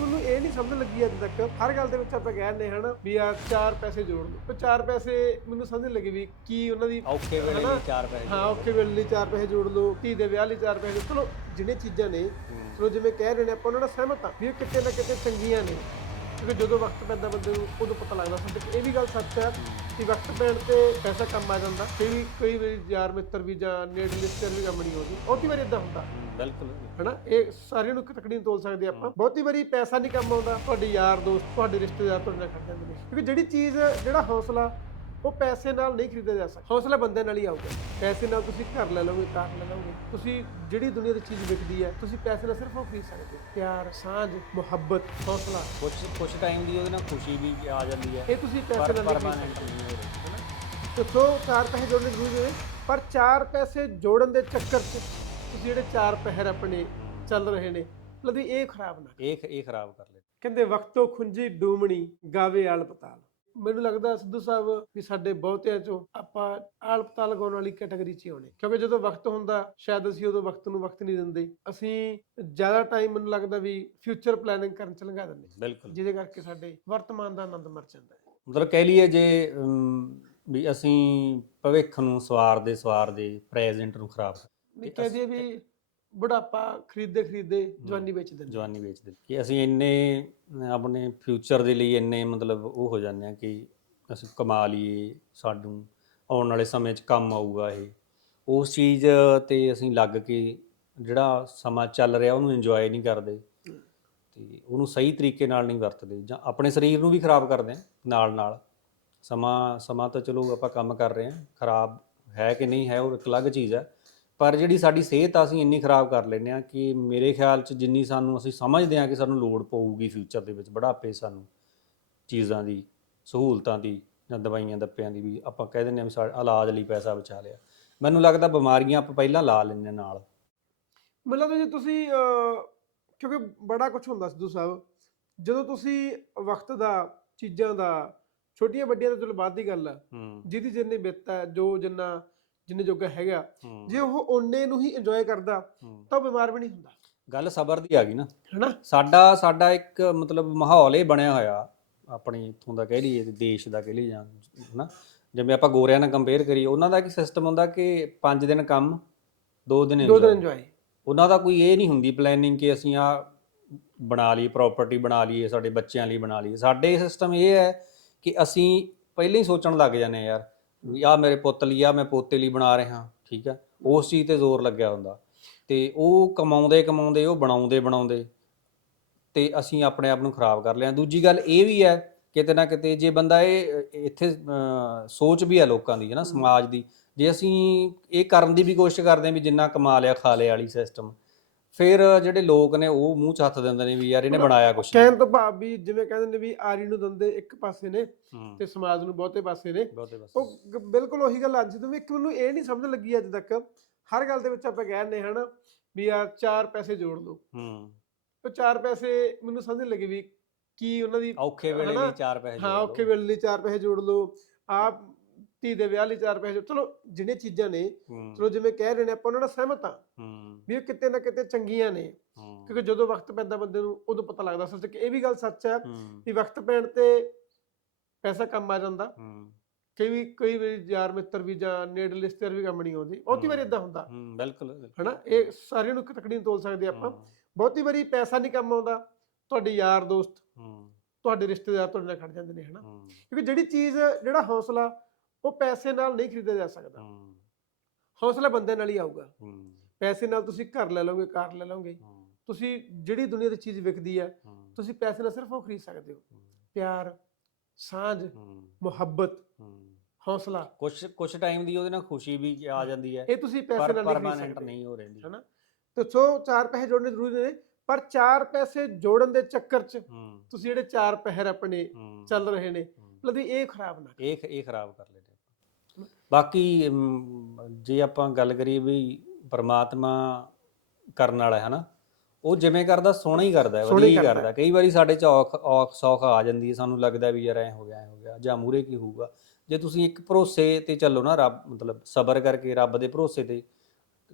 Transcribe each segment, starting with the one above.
ਮੈਨੂੰ ਇਹ ਨਹੀਂ ਸਮਝ ਲੱਗੀ ਅੱਜ ਤੱਕ। ਹਰ ਗੱਲ ਦੇ ਵਿੱਚ ਆਪਾਂ ਕਹਿੰਦੇ ਹਨਾ ਵੀ ਆ ਚਾਰ ਪੈਸੇ ਜੋੜ ਲਓ ਤੇ ਚਾਰ ਪੈਸੇ ਮੈਨੂੰ ਸਮਝ ਨਹੀਂ ਲੱਗੀ ਵੀ ਕੀ ਉਹਨਾਂ ਦੀ ਔਖੇ ਵੇਲੇ? ਲਈ ਚਾਰ ਪੈਸੇ ਹਾਂ ਔਖੇ ਵੇਲੇ ਲਈ ਚਾਰ ਪੈਸੇ ਜੋੜ ਲਓ ਧੀ ਦੇ ਵਿਆਹ ਲਈ ਚਾਰ ਪੈਸੇ ਚਲੋ ਜਿਹੜੀਆਂ ਚੀਜ਼ਾਂ ਨੇ ਚਲੋ ਜਿਵੇਂ ਕਹਿ ਰਹੇ ਨੇ ਆਪਾਂ ਉਹਨਾਂ ਨਾਲ ਸਹਿਮਤ ਆ ਵੀ ਕਿਤੇ ਨਾ ਕਿਤੇ ਚੰਗੀਆਂ ਨੇ। ਕਿਉਂਕਿ ਜਦੋਂ ਵਕਤ ਪੈਂਦਾ ਬੰਦੇ ਨੂੰ ਉਦੋਂ ਪਤਾ ਲੱਗਦਾ ਸਾਡੇ ਇਹ ਵੀ ਗੱਲ ਸੱਚ ਹੈ ਕਿ ਵਕਤ ਪੈਣ ਤੇ ਪੈਸਾ ਕੰਮ ਆ ਜਾਂਦਾ। ਕਈ ਕਈ ਵਾਰੀ ਯਾਰ ਮਿੱਤਰ ਵੀ ਜਾਂ ਨੇੜਲੇ ਰਿਸ਼ਤੇਦਾਰ ਵੀ ਕੰਮ ਨਹੀਂ ਆਉਂਦੀ। ਬਹੁਤੀ ਵਾਰੀ ਇਦਾਂ ਹੁੰਦਾ। ਬਿਲਕੁਲ। ਹਨਾ? ਇਹ ਸਾਰਿਆਂ ਨੂੰ ਤਕੜੀ ਤੋਲ ਸਕਦੇ ਆਪਾਂ। ਬਹੁਤੀ ਵਾਰੀ ਪੈਸਾ ਨਹੀਂ ਕੰਮ ਆਉਂਦਾ। ਤੁਹਾਡੇ ਯਾਰ ਦੋਸਤ ਤੁਹਾਡੇ ਰਿਸ਼ਤੇਦਾਰ ਤੁਹਾਡੇ ਨਾਲ ਖੜ ਜਾਂਦੇ ਨੇ। ਕਿਉਂਕਿ ਜਿਹੜੀ ਚੀਜ਼ ਜਿਹੜਾ ਹੌਸਲਾ ਉਹ ਪੈਸੇ ਨਾਲ ਨਹੀਂ ਖਰੀਦਿਆ ਜਾ ਸਕਦਾ। ਹੌਸਲਾ ਬੰਦੇ ਨਾਲ ਹੀ ਆਊਗਾ। ਪੈਸੇ ਨਾਲ ਤੁਸੀਂ ਘਰ ਲੈ ਲਓਗੇ ਕਾਰ ਲੈ ਲਓਗੇ। ਤੁਸੀਂ ਜਿਹੜੀ ਦੁਨੀਆ ਦੀ ਚੀਜ਼ ਵਿਕਦੀ ਹੈ ਤੁਸੀਂ ਪੈਸੇ ਨਾਲ ਸਿਰਫ ਉਹ ਖਰੀਦ ਸਕਦੇ ਹੋ। ਪਿਆਰ ਸਾਂਝ ਮੁਹੱਬਤ ਹੌਸਲਾ। ਕੁਝ ਕੁਝ ਟਾਈਮ ਦੀ ਉਹਦੇ ਨਾਲ ਖੁਸ਼ੀ ਵੀ ਆ ਜਾਂਦੀ ਹੈ। ਇਹ ਤੁਸੀਂ ਪੈਸੇ ਨਾਲ ਨਹੀਂ ਖਰੀਦ ਹੋ ਰਹੀ ਤੇ ਸੋ ਚਾਰ ਪੈਸੇ ਜੋੜਨੇ ਜ਼ਰੂਰੀ ਨੇ ਪਰ ਚਾਰ ਪੈਸੇ ਜੋੜਨ ਦੇ ਚੱਕਰ 'ਚ ਤੁਸੀਂ ਜਿਹੜੇ ਚਾਰ ਪਹਿਰ ਆਪਣੇ ਚੱਲ ਰਹੇ ਨੇ ਵੀ ਇਹ ਖਰਾਬ ਨਾ ਇਹ ਇਹ ਖਰਾਬ ਕਰ ਲੈ ਕਹਿੰਦੇ ਵਕਤੋਂ ਖੁੰਝੀ ਡੂਮਣੀ ਗਾਵੇ ਆਲ ਪਤਾਲ ਮੈਨੂੰ ਲੱਗਦਾ ਸਿੱਧੂ ਸਾਹਿਬ ਵੀ ਸਾਡੇ ਬਹੁਤਿਆਂ ਚੋਂ ਆਪਾਂ ਆਲ ਪਤਾਲ ਗਾਉਣ ਵਾਲੀ ਕੈਟਾਗਰੀ 'ਚ ਹੀ ਆਉਣੇ। ਕਿਉਂਕਿ ਜਦੋਂ ਵਕਤ ਹੁੰਦਾ ਸ਼ਾਇਦ ਅਸੀਂ ਉਦੋਂ ਵਕਤ ਨੂੰ ਵਕਤ ਨਹੀਂ ਦਿੰਦੇ। ਅਸੀਂ ਜ਼ਿਆਦਾ ਟਾਈਮ ਮੈਨੂੰ ਲੱਗਦਾ ਵੀ ਫਿਊਚਰ ਪਲੈਨਿੰਗ ਕਰਨ ਚ ਲੰਘਾ ਦਿੰਦੇ। ਬਿਲਕੁਲ। ਜਿਹਦੇ ਕਰਕੇ ਸਾਡੇ ਵਰਤਮਾਨ ਦਾ ਆਨੰਦ ਮਰ ਜਾਂਦਾ ਹੈ। ਮਤਲਬ ਕਹਿ ਲਈਏ ਜੇ ਵੀ ਅਸੀਂ ਭਵਿੱਖ ਨੂੰ ਸਵਾਰਦੇ ਸਵਾਰਦੇ ਪ੍ਰੈਜ਼ੈਂਟ ਨੂੰ ਖਰਾਬ ਨਹੀਂ ਕਹਿ ਦਈਏ ਵੀ ਬੁਢਾਪਾ ਖਰੀਦਦੇ ਖਰੀਦਦੇ ਜਵਾਨੀ ਵੇਚ ਦਿੰਦੇ। ਜਵਾਨੀ ਵੇਚ ਦਿੱਤੀ ਕਿ ਅਸੀਂ ਇੰਨੇ ਆਪਣੇ ਫਿਊਚਰ ਦੇ ਲਈ ਇੰਨੇ ਮਤਲਬ ਉਹ ਹੋ ਜਾਂਦੇ ਆ ਕਿ ਅਸੀਂ ਕਮਾ ਲਈਏ ਸਾਨੂੰ ਆਉਣ ਵਾਲੇ ਸਮੇਂ 'ਚ ਕੰਮ ਆਊਗਾ ਇਹ। ਉਸ ਚੀਜ਼ ਤੇ ਅਸੀਂ ਲੱਗ ਕੇ ਜਿਹੜਾ ਸਮਾਂ ਚੱਲ ਰਿਹਾ ਉਹਨੂੰ ਇੰਜੋਏ ਨਹੀਂ ਕਰਦੇ। ਤੇ ਉਹਨੂੰ ਸਹੀ ਤਰੀਕੇ ਨਾਲ ਨਹੀਂ ਵਰਤਦੇ ਜਾਂ ਆਪਣੇ ਸਰੀਰ ਨੂੰ ਵੀ ਖਰਾਬ ਕਰਦੇ ਆ ਨਾਲ ਨਾਲ। ਸਮਾਂ ਸਮਾਂ ਤਾਂ ਚਲੋ ਆਪਾਂ ਕੰਮ ਕਰ ਰਹੇ ਹਾਂ ਖਰਾਬ ਹੈ ਕਿ ਨਹੀਂ ਹੈ ਉਹ ਇੱਕ ਅਲੱਗ ਚੀਜ਼ ਹੈ। ਪਰ ਜਿਹੜੀ ਸਾਡੀ ਸਿਹਤ ਆ ਅਸੀਂ ਇੰਨੀ ਖਰਾਬ ਕਰ ਲੈਂਦੇ ਆ ਕਿ ਮੇਰੇ ਖਿਆਲ 'ਚ ਜਿੰਨੀ ਸਾਨੂੰ ਅਸੀਂ ਸਮਝਦੇ ਆ ਕਿ ਸਾਨੂੰ ਲੋੜ ਪਊਗੀ ਫਿਊਚਰ ਦੇ ਵਿੱਚ ਬੁਢਾਪੇ ਸਾਨੂੰ ਚੀਜ਼ਾਂ ਦੀ ਸਹੂਲਤਾਂ ਦੀ ਜਾਂ ਦਵਾਈਆਂ ਦੱਪਿਆਂ ਦੀ ਵੀ ਆਪਾਂ ਕਹਿ ਦਿੰਦੇ ਆ ਵੀ ਸਾਡਾ ਇਲਾਜ ਲਈ ਪੈਸਾ ਬਚਾ ਲਿਆ। ਮੈਨੂੰ ਲੱਗਦਾ ਬਿਮਾਰੀਆਂ ਆਪਾਂ ਪਹਿਲਾਂ ਲਾ ਲੈਂਦੇ ਨਾਲ। ਮੈਨੂੰ ਲੱਗਦਾ ਜੇ ਤੁਸੀਂ ਕਿਉਂਕਿ ਬੜਾ ਕੁਝ ਹੁੰਦਾ ਸਿੱਧੂ ਸਾਹਿਬ ਜਦੋਂ ਤੁਸੀਂ ਵਕਤ ਦਾ ਚੀਜ਼ਾਂ ਦਾ ਛੋਟੀਆਂ ਵੱਡੀਆਂ ਤਾਂ ਚਲੋ ਬਾਅਦ ਦੀ ਗੱਲ ਆ। ਜਿਹਦੀ ਜਿੰਨੀ ਬਿੱਤ ਹੈ ਜੋ ਜਿੰਨਾ ਜਿੰਨੇ ਜੋਗਾ ਹੈਗਾ ਜੇ ਉਹ ਓਨੇ ਨੂੰ ਹੀ ਇੰਜੋਏ ਕਰਦਾ। ਤਾਂ ਉਹ ਬਿਮਾਰ ਵੀ ਨਹੀਂ ਹੁੰਦਾ। ਗੱਲ ਸਬਰ ਦੀ ਆ ਗਈ ਨਾ। ਹੈਨਾ? ਸਾਡਾ ਸਾਡਾ ਇੱਕ ਮਤਲਬ ਮਾਹੌਲ ਇਹ ਬਣਿਆ ਹੋਇਆ ਆਪਣੀ ਇਥੋਂ ਦਾ ਕਹਿ ਲਈਏ ਦੇਸ਼ ਦਾ ਕਹਿ ਲਈ ਜਾਂ ਹਨਾ। ਜਿਵੇਂ ਆਪਾਂ ਗੋਰਿਆਂ ਨਾਲ ਕੰਪੇਅਰ ਕਰੀਏ ਉਹਨਾਂ ਦਾ ਕੀ ਸਿਸਟਮ ਹੁੰਦਾ ਕਿ 5 ਦਿਨ ਕੰਮ 2 ਦਿਨ ਦੋ ਦਿਨ। ਇੰਜੋਏ ਉਹਨਾਂ ਦਾ ਕੋਈ ਇਹ ਨਹੀਂ ਹੁੰਦੀ ਪਲੈਨਿੰਗ ਕਿ ਅਸੀਂ ਆ ਬਣਾ ਲਈ ਪ੍ਰਾਪਰਟੀ ਬਣਾ ਲਈਏ ਸਾਡੇ ਬੱਚਿਆਂ ਲਈ ਬਣਾ ਲਈਏ। ਸਾਡੇ ਸਿਸਟਮ ਇਹ ਹੈ ਕਿ ਅਸੀਂ ਪਹਿਲਾਂ ਹੀ ਸੋਚਣ ਲੱਗ ਜਾਂਦੇ ਯਾਰ ਵੀ ਆ ਮੇਰੇ ਪੁੱਤ ਲਈ ਆ ਮੈਂ ਪੋਤੇ ਲਈ ਬਣਾ ਰਿਹਾ, ਠੀਕ ਆ? ਉਸ ਚੀਜ਼ ਤੇ ਜ਼ੋਰ ਲੱਗਿਆ ਹੁੰਦਾ। ਤੇ ਉਹ ਕਮਾਉਂਦੇ ਕਮਾਉਂਦੇ, ਉਹ ਬਣਾਉਂਦੇ ਬਣਾਉਂਦੇ ਤੇ ਅਸੀਂ ਆਪਣੇ ਆਪ ਨੂੰ ਖਰਾਬ ਕਰ ਲਿਆ। ਦੂਜੀ ਗੱਲ ਇਹ ਵੀ ਹੈ, ਕਿਤੇ ਨਾ ਕਿਤੇ ਜੇ ਬੰਦਾ ਇਹ, ਇੱਥੇ ਸੋਚ ਵੀ ਹੈ ਲੋਕਾਂ ਦੀ ਹੈ ਨਾ ਸਮਾਜ ਦੀ। ਜੇ ਅਸੀਂ ਇਹ ਕਰਨ ਦੀ ਵੀ ਕੋਸ਼ਿਸ਼ ਕਰਦੇ ਹਾਂ ਵੀ ਜਿੰਨਾ ਕਮਾ ਲਿਆ, ਖਾ ਲਿਆ ਵਾਲੀ ਸਿਸਟਮ ਫਿਰ ਜਿਹੜੇ ਲੋਕ ਨੇ ਉਹ ਮੂੰਹ ਚ ਹੱਥ ਦਿੰਦੇ ਨੇ ਵੀ ਯਾਰ ਇਹਨੇ ਬਣਾਇਆ ਕੁਛ। ਕਹਿਣ ਤੋਂ ਭਾਵ ਵੀ ਜਿਵੇਂ ਕਹਿੰਦੇ ਨੇ ਵੀ ਆਰੀ ਨੂੰ ਦੰਦੇ ਇੱਕ ਪਾਸੇ ਨੇ ਹੂੰ ਤੇ ਸਮਾਜ ਨੂੰ ਬਹੁਤੇ ਪਾਸੇ ਨੇ ਬਹੁਤੇ ਬਸ ਉਹ ਗ- ਬਿਲਕੁਲ ਉਹੀ ਗੱਲ ਅੱਜ ਤੋਂ ਇੱਕ ਮੈਨੂੰ ਇਹ ਨਹੀਂ ਸਮਝ ਲੱਗੀ ਅੱਜ ਤੱਕ ਹਰ ਗੱਲ ਦੇ ਵਿੱਚ ਆਪਾਂ ਕਹਿੰਦੇ ਹਨਾ ਵੀ ਆ ਚਾਰ ਪੈਸੇ ਜੋੜ ਲਓ ਹੂੰ ਉਹ ਚਾਰ ਪੈਸੇ ਮੈਨੂੰ ਸਮਝ ਨਹੀਂ ਲੱਗੀ ਵੀ ਕੀ ਉਹਨਾਂ ਦੀ ਔਖੇ ਵੇਲੇ ਹਨਾ? ਲਈ ਚਾਰ ਪੈਸੇ ਹਾਂ ਜੋੜ ਔਖੇ। ਵੇਲੇ ਲਈ ਚਾਰ ਪੈਸੇ ਜੋੜ ਲਓ ਆਪ ਧੀ ਦੇ ਵਿਆਹ ਲਈ ਚਾਰ ਪੈਸੇ ਜੋੜ- ਚਲੋ ਜਿਹੜੀਆਂ ਚੀਜ਼ਾਂ ਨੇ ਚਲੋ ਜਿਵੇਂ ਕਹਿ ਰਹੇ ਨੇ ਆਪਾਂ ਉਹਨਾਂ ਨਾਲ ਸਹਿਮਤ ਆ ਵੀ ਇਹ ਕਿਤੇ ਨਾ ਕਿਤੇ ਚੰਗੀਆਂ ਨੇ ਕਿਉਂਕਿ ਜਦੋਂ ਵਕਤ ਪੈਂਦਾ ਬੰਦੇ ਨੂੰ ਉਦੋਂ ਪਤਾ ਲੱਗਦਾ ਸੱਚ ਕਿ ਇਹ ਵੀ ਗੱਲ ਸੱਚ ਹੈ ਕਿ ਵਕਤ ਪੈਣ ਤੇ ਪੈਸਾ ਕੰਮ ਆ ਜਾਂਦਾ। ਕਈ ਵੀ ਕਈ ਵਾਰੀ ਯਾਰ ਮਿੱਤਰ ਵੀ ਜਾਂ ਨੇੜਲੇ ਰਿਸ਼ਤੇਦਾਰ ਵੀ ਕੰਮ ਨਹੀਂ ਆਉਂਦੀ ਬਹੁਤੀ ਵਾਰੀ ਇਦਾਂ ਹੁੰਦਾ। ਬਿਲਕੁਲ ਹਨਾ ਇਹ ਸਾਰਿਆਂ ਨੂੰ ਤਕੜੀ ਨਹੀਂ ਤੋਲ ਸਕਦੇ ਆਪਾਂ। ਬਹੁਤੀ ਵਾਰੀ ਪੈਸਾ ਨਹੀਂ ਕੰਮ ਆਉਂਦਾ ਤੁਹਾਡੇ ਯਾਰ ਦੋਸਤ ਤੁਹਾਡੇ ਰਿਸ਼ਤੇਦਾਰ ਤੁਹਾਡੇ ਨਾਲ ਖੜ ਜਾਂਦੇ ਨੇ ਹਨਾ। ਕਿਉਂਕਿ ਜਿਹੜੀ ਚੀਜ਼ ਜਿਹੜਾ ਹੌਸਲਾ ਉਹ ਪੈਸੇ ਨਾਲ ਨਹੀਂ ਖਰੀਦਿਆ ਜਾ ਸਕਦਾ। ਹੌਸਲਾ ਬੰਦੇ ਨਾਲ ਹੀ ਆਊਗਾ। ਪੈਸੇ ਨਾਲ ਤੁਸੀਂ ਘਰ ਲੈ ਲਓਗੇ ਕਾਰ ਲੈ ਲਓਗੇ। ਤੁਸੀਂ ਜਿਹੜੀ ਦੁਨੀਆ ਦੀ ਚੀਜ਼ ਵਿਕਦੀ ਹੈ ਤੁਸੀਂ ਪੈਸੇ ਨਾਲ ਸਿਰਫ ਉਹ ਖਰੀਦ ਸਕਦੇ ਹੋ। ਪਿਆਰ ਸਾਂਝ ਮੁਹੱਬਤ ਹੌਸਲਾ। ਕੁਝ ਕੁਝ ਟਾਈਮ ਦੀ ਉਹਦੇ ਨਾਲ ਖੁਸ਼ੀ ਵੀ ਆ ਜਾਂਦੀ ਹੈ। ਇਹ ਤੁਸੀਂ ਪੈਸੇ ਨਾਲ ਨਹੀਂ ਖਰੀਦ ਸਕਦੇ। ਨਹੀਂ ਹੋ ਰਹਿੰਦੀ। ਹਨਾ? ਤੇ ਸੋ ਚਾਰ ਪੈਸੇ ਜੋੜਨੇ ਜ਼ਰੂਰੀ ਨੇ ਪਰ ਚਾਰ ਪੈਸੇ ਜੋੜਨ ਦੇ ਚੱਕਰ 'ਚ ਤੁਸੀਂ ਜਿਹੜੇ ਚਾਰ ਪਹਿਰ ਆਪਣੇ ਚੱਲ ਰਹੇ ਨੇ। ਮਤਲਬ ਇਹ ਖਰਾਬ ਨਾ ਇਹ ਇਹ ਖਰਾਬ ਕਰ ਲੈਂਦੇ ਬਾਕੀ ਅਮ, ਜੇ ਆਪਾਂ ਗੱਲ ਕਰੀਏ ਵੀ ਪ੍ਰਮਾਤਮਾ ਕਰਨ ਵਾਲਾ ਹੈ ਹਨਾ ਉਹ ਜਿਵੇਂ ਕਰਦਾ ਸੋਹਣਾ ਹੀ ਕਰਦਾ ਹੈ ਸੋਹਣਾ ਵਧੀਆ ਹੀ ਕਰਦਾ ਕਰਦਾ। ਕਈ ਵਾਰੀ ਸਾਡੇ ਚ ਔਖ ਔਖ ਸੌਖ ਆ ਜਾਂਦੀ ਹੈ ਸਾਨੂੰ ਲੱਗਦਾ ਵੀ ਯਾਰ ਐ ਹੋ ਗਿਆ ਐ ਹੋ ਗਿਆ ਜਾਂ ਮੂਰੇ ਕੀ ਹੋਊਗਾ। ਜੇ ਤੁਸੀਂ ਇੱਕ ਭਰੋਸੇ ਤੇ ਚੱਲੋ ਨਾ ਰੱਬ ਮਤਲਬ ਸਬਰ ਕਰਕੇ ਰੱਬ ਦੇ ਭਰੋਸੇ ਤੇ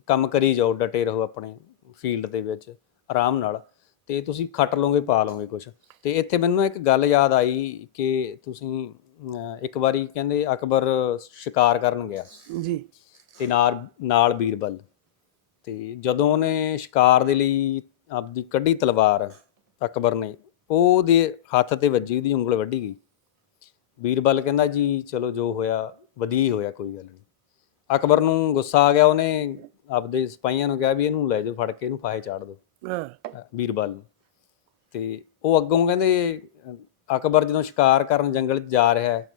ਕੰਮ ਕਰੀ ਜਾਓ ਡਟੇ ਰਹੋ ਆਪਣੇ ਫੀਲਡ ਦੇ ਵਿੱਚ ਆਰਾਮ ਨਾਲ ਤੇ ਤੁਸੀਂ ਖੱਟ ਲਓਗੇ ਪਾ ਲਓਗੇ ਕੁਝ ਤੇ ਇੱਥੇ ਮੈਨੂੰ ਨਾ ਇੱਕ ਗੱਲ ਯਾਦ ਆਈ ਕਿ ਤੁਸੀਂ ਇੱਕ ਵਾਰੀ ਕਹਿੰਦੇ ਅਕਬਰ ਸ਼ਿਕਾਰ ਕਰਨ ਗਿਆ। ਜੀ। ਤੇ ਨਾਲ ਨਾਲ ਬੀਰਬਲ। ਤੇ ਜਦੋਂ ਉਹਨੇ ਸ਼ਿਕਾਰ ਦੇ ਲਈ ਆਪਦੀ ਕੱਢੀ ਤਲਵਾਰ ਅਕਬਰ ਨੇ ਉਹਦੇ ਹੱਥ ਤੇ ਵੱਜੀ ਉਹਦੀ ਉਂਗਲ ਵੱਢੀ ਗਈ। ਬੀਰਬਲ ਕਹਿੰਦਾ ਜੀ ਚਲੋ ਜੋ ਹੋਇਆ ਵਧੀਆ ਹੀ ਹੋਇਆ ਕੋਈ ਗੱਲ ਨਹੀਂ। ਅਕਬਰ ਨੂੰ ਗੁੱਸਾ ਆ ਗਿਆ ਉਹਨੇ ਆਪਦੇ ਸਿਪਾਹੀਆਂ ਨੂੰ ਕਿਹਾ ਵੀ ਇਹਨੂੰ ਲੈ ਜਾਓ ਫੜ ਕੇ ਇਹਨੂੰ ਫਾਹੇ ਚਾੜ ਦਿਓ। ਹਾਂ। ਬੀਰਬਲ ਨੂੰ। ਤੇ ਉਹ ਅੱਗੋਂ ਕਹਿੰਦੇ ਅਕਬਰ ਜਦੋਂ ਸ਼ਿਕਾਰ ਕਰਨ ਜੰਗਲ 'ਚ ਜਾ ਰਿਹਾ ਹੈ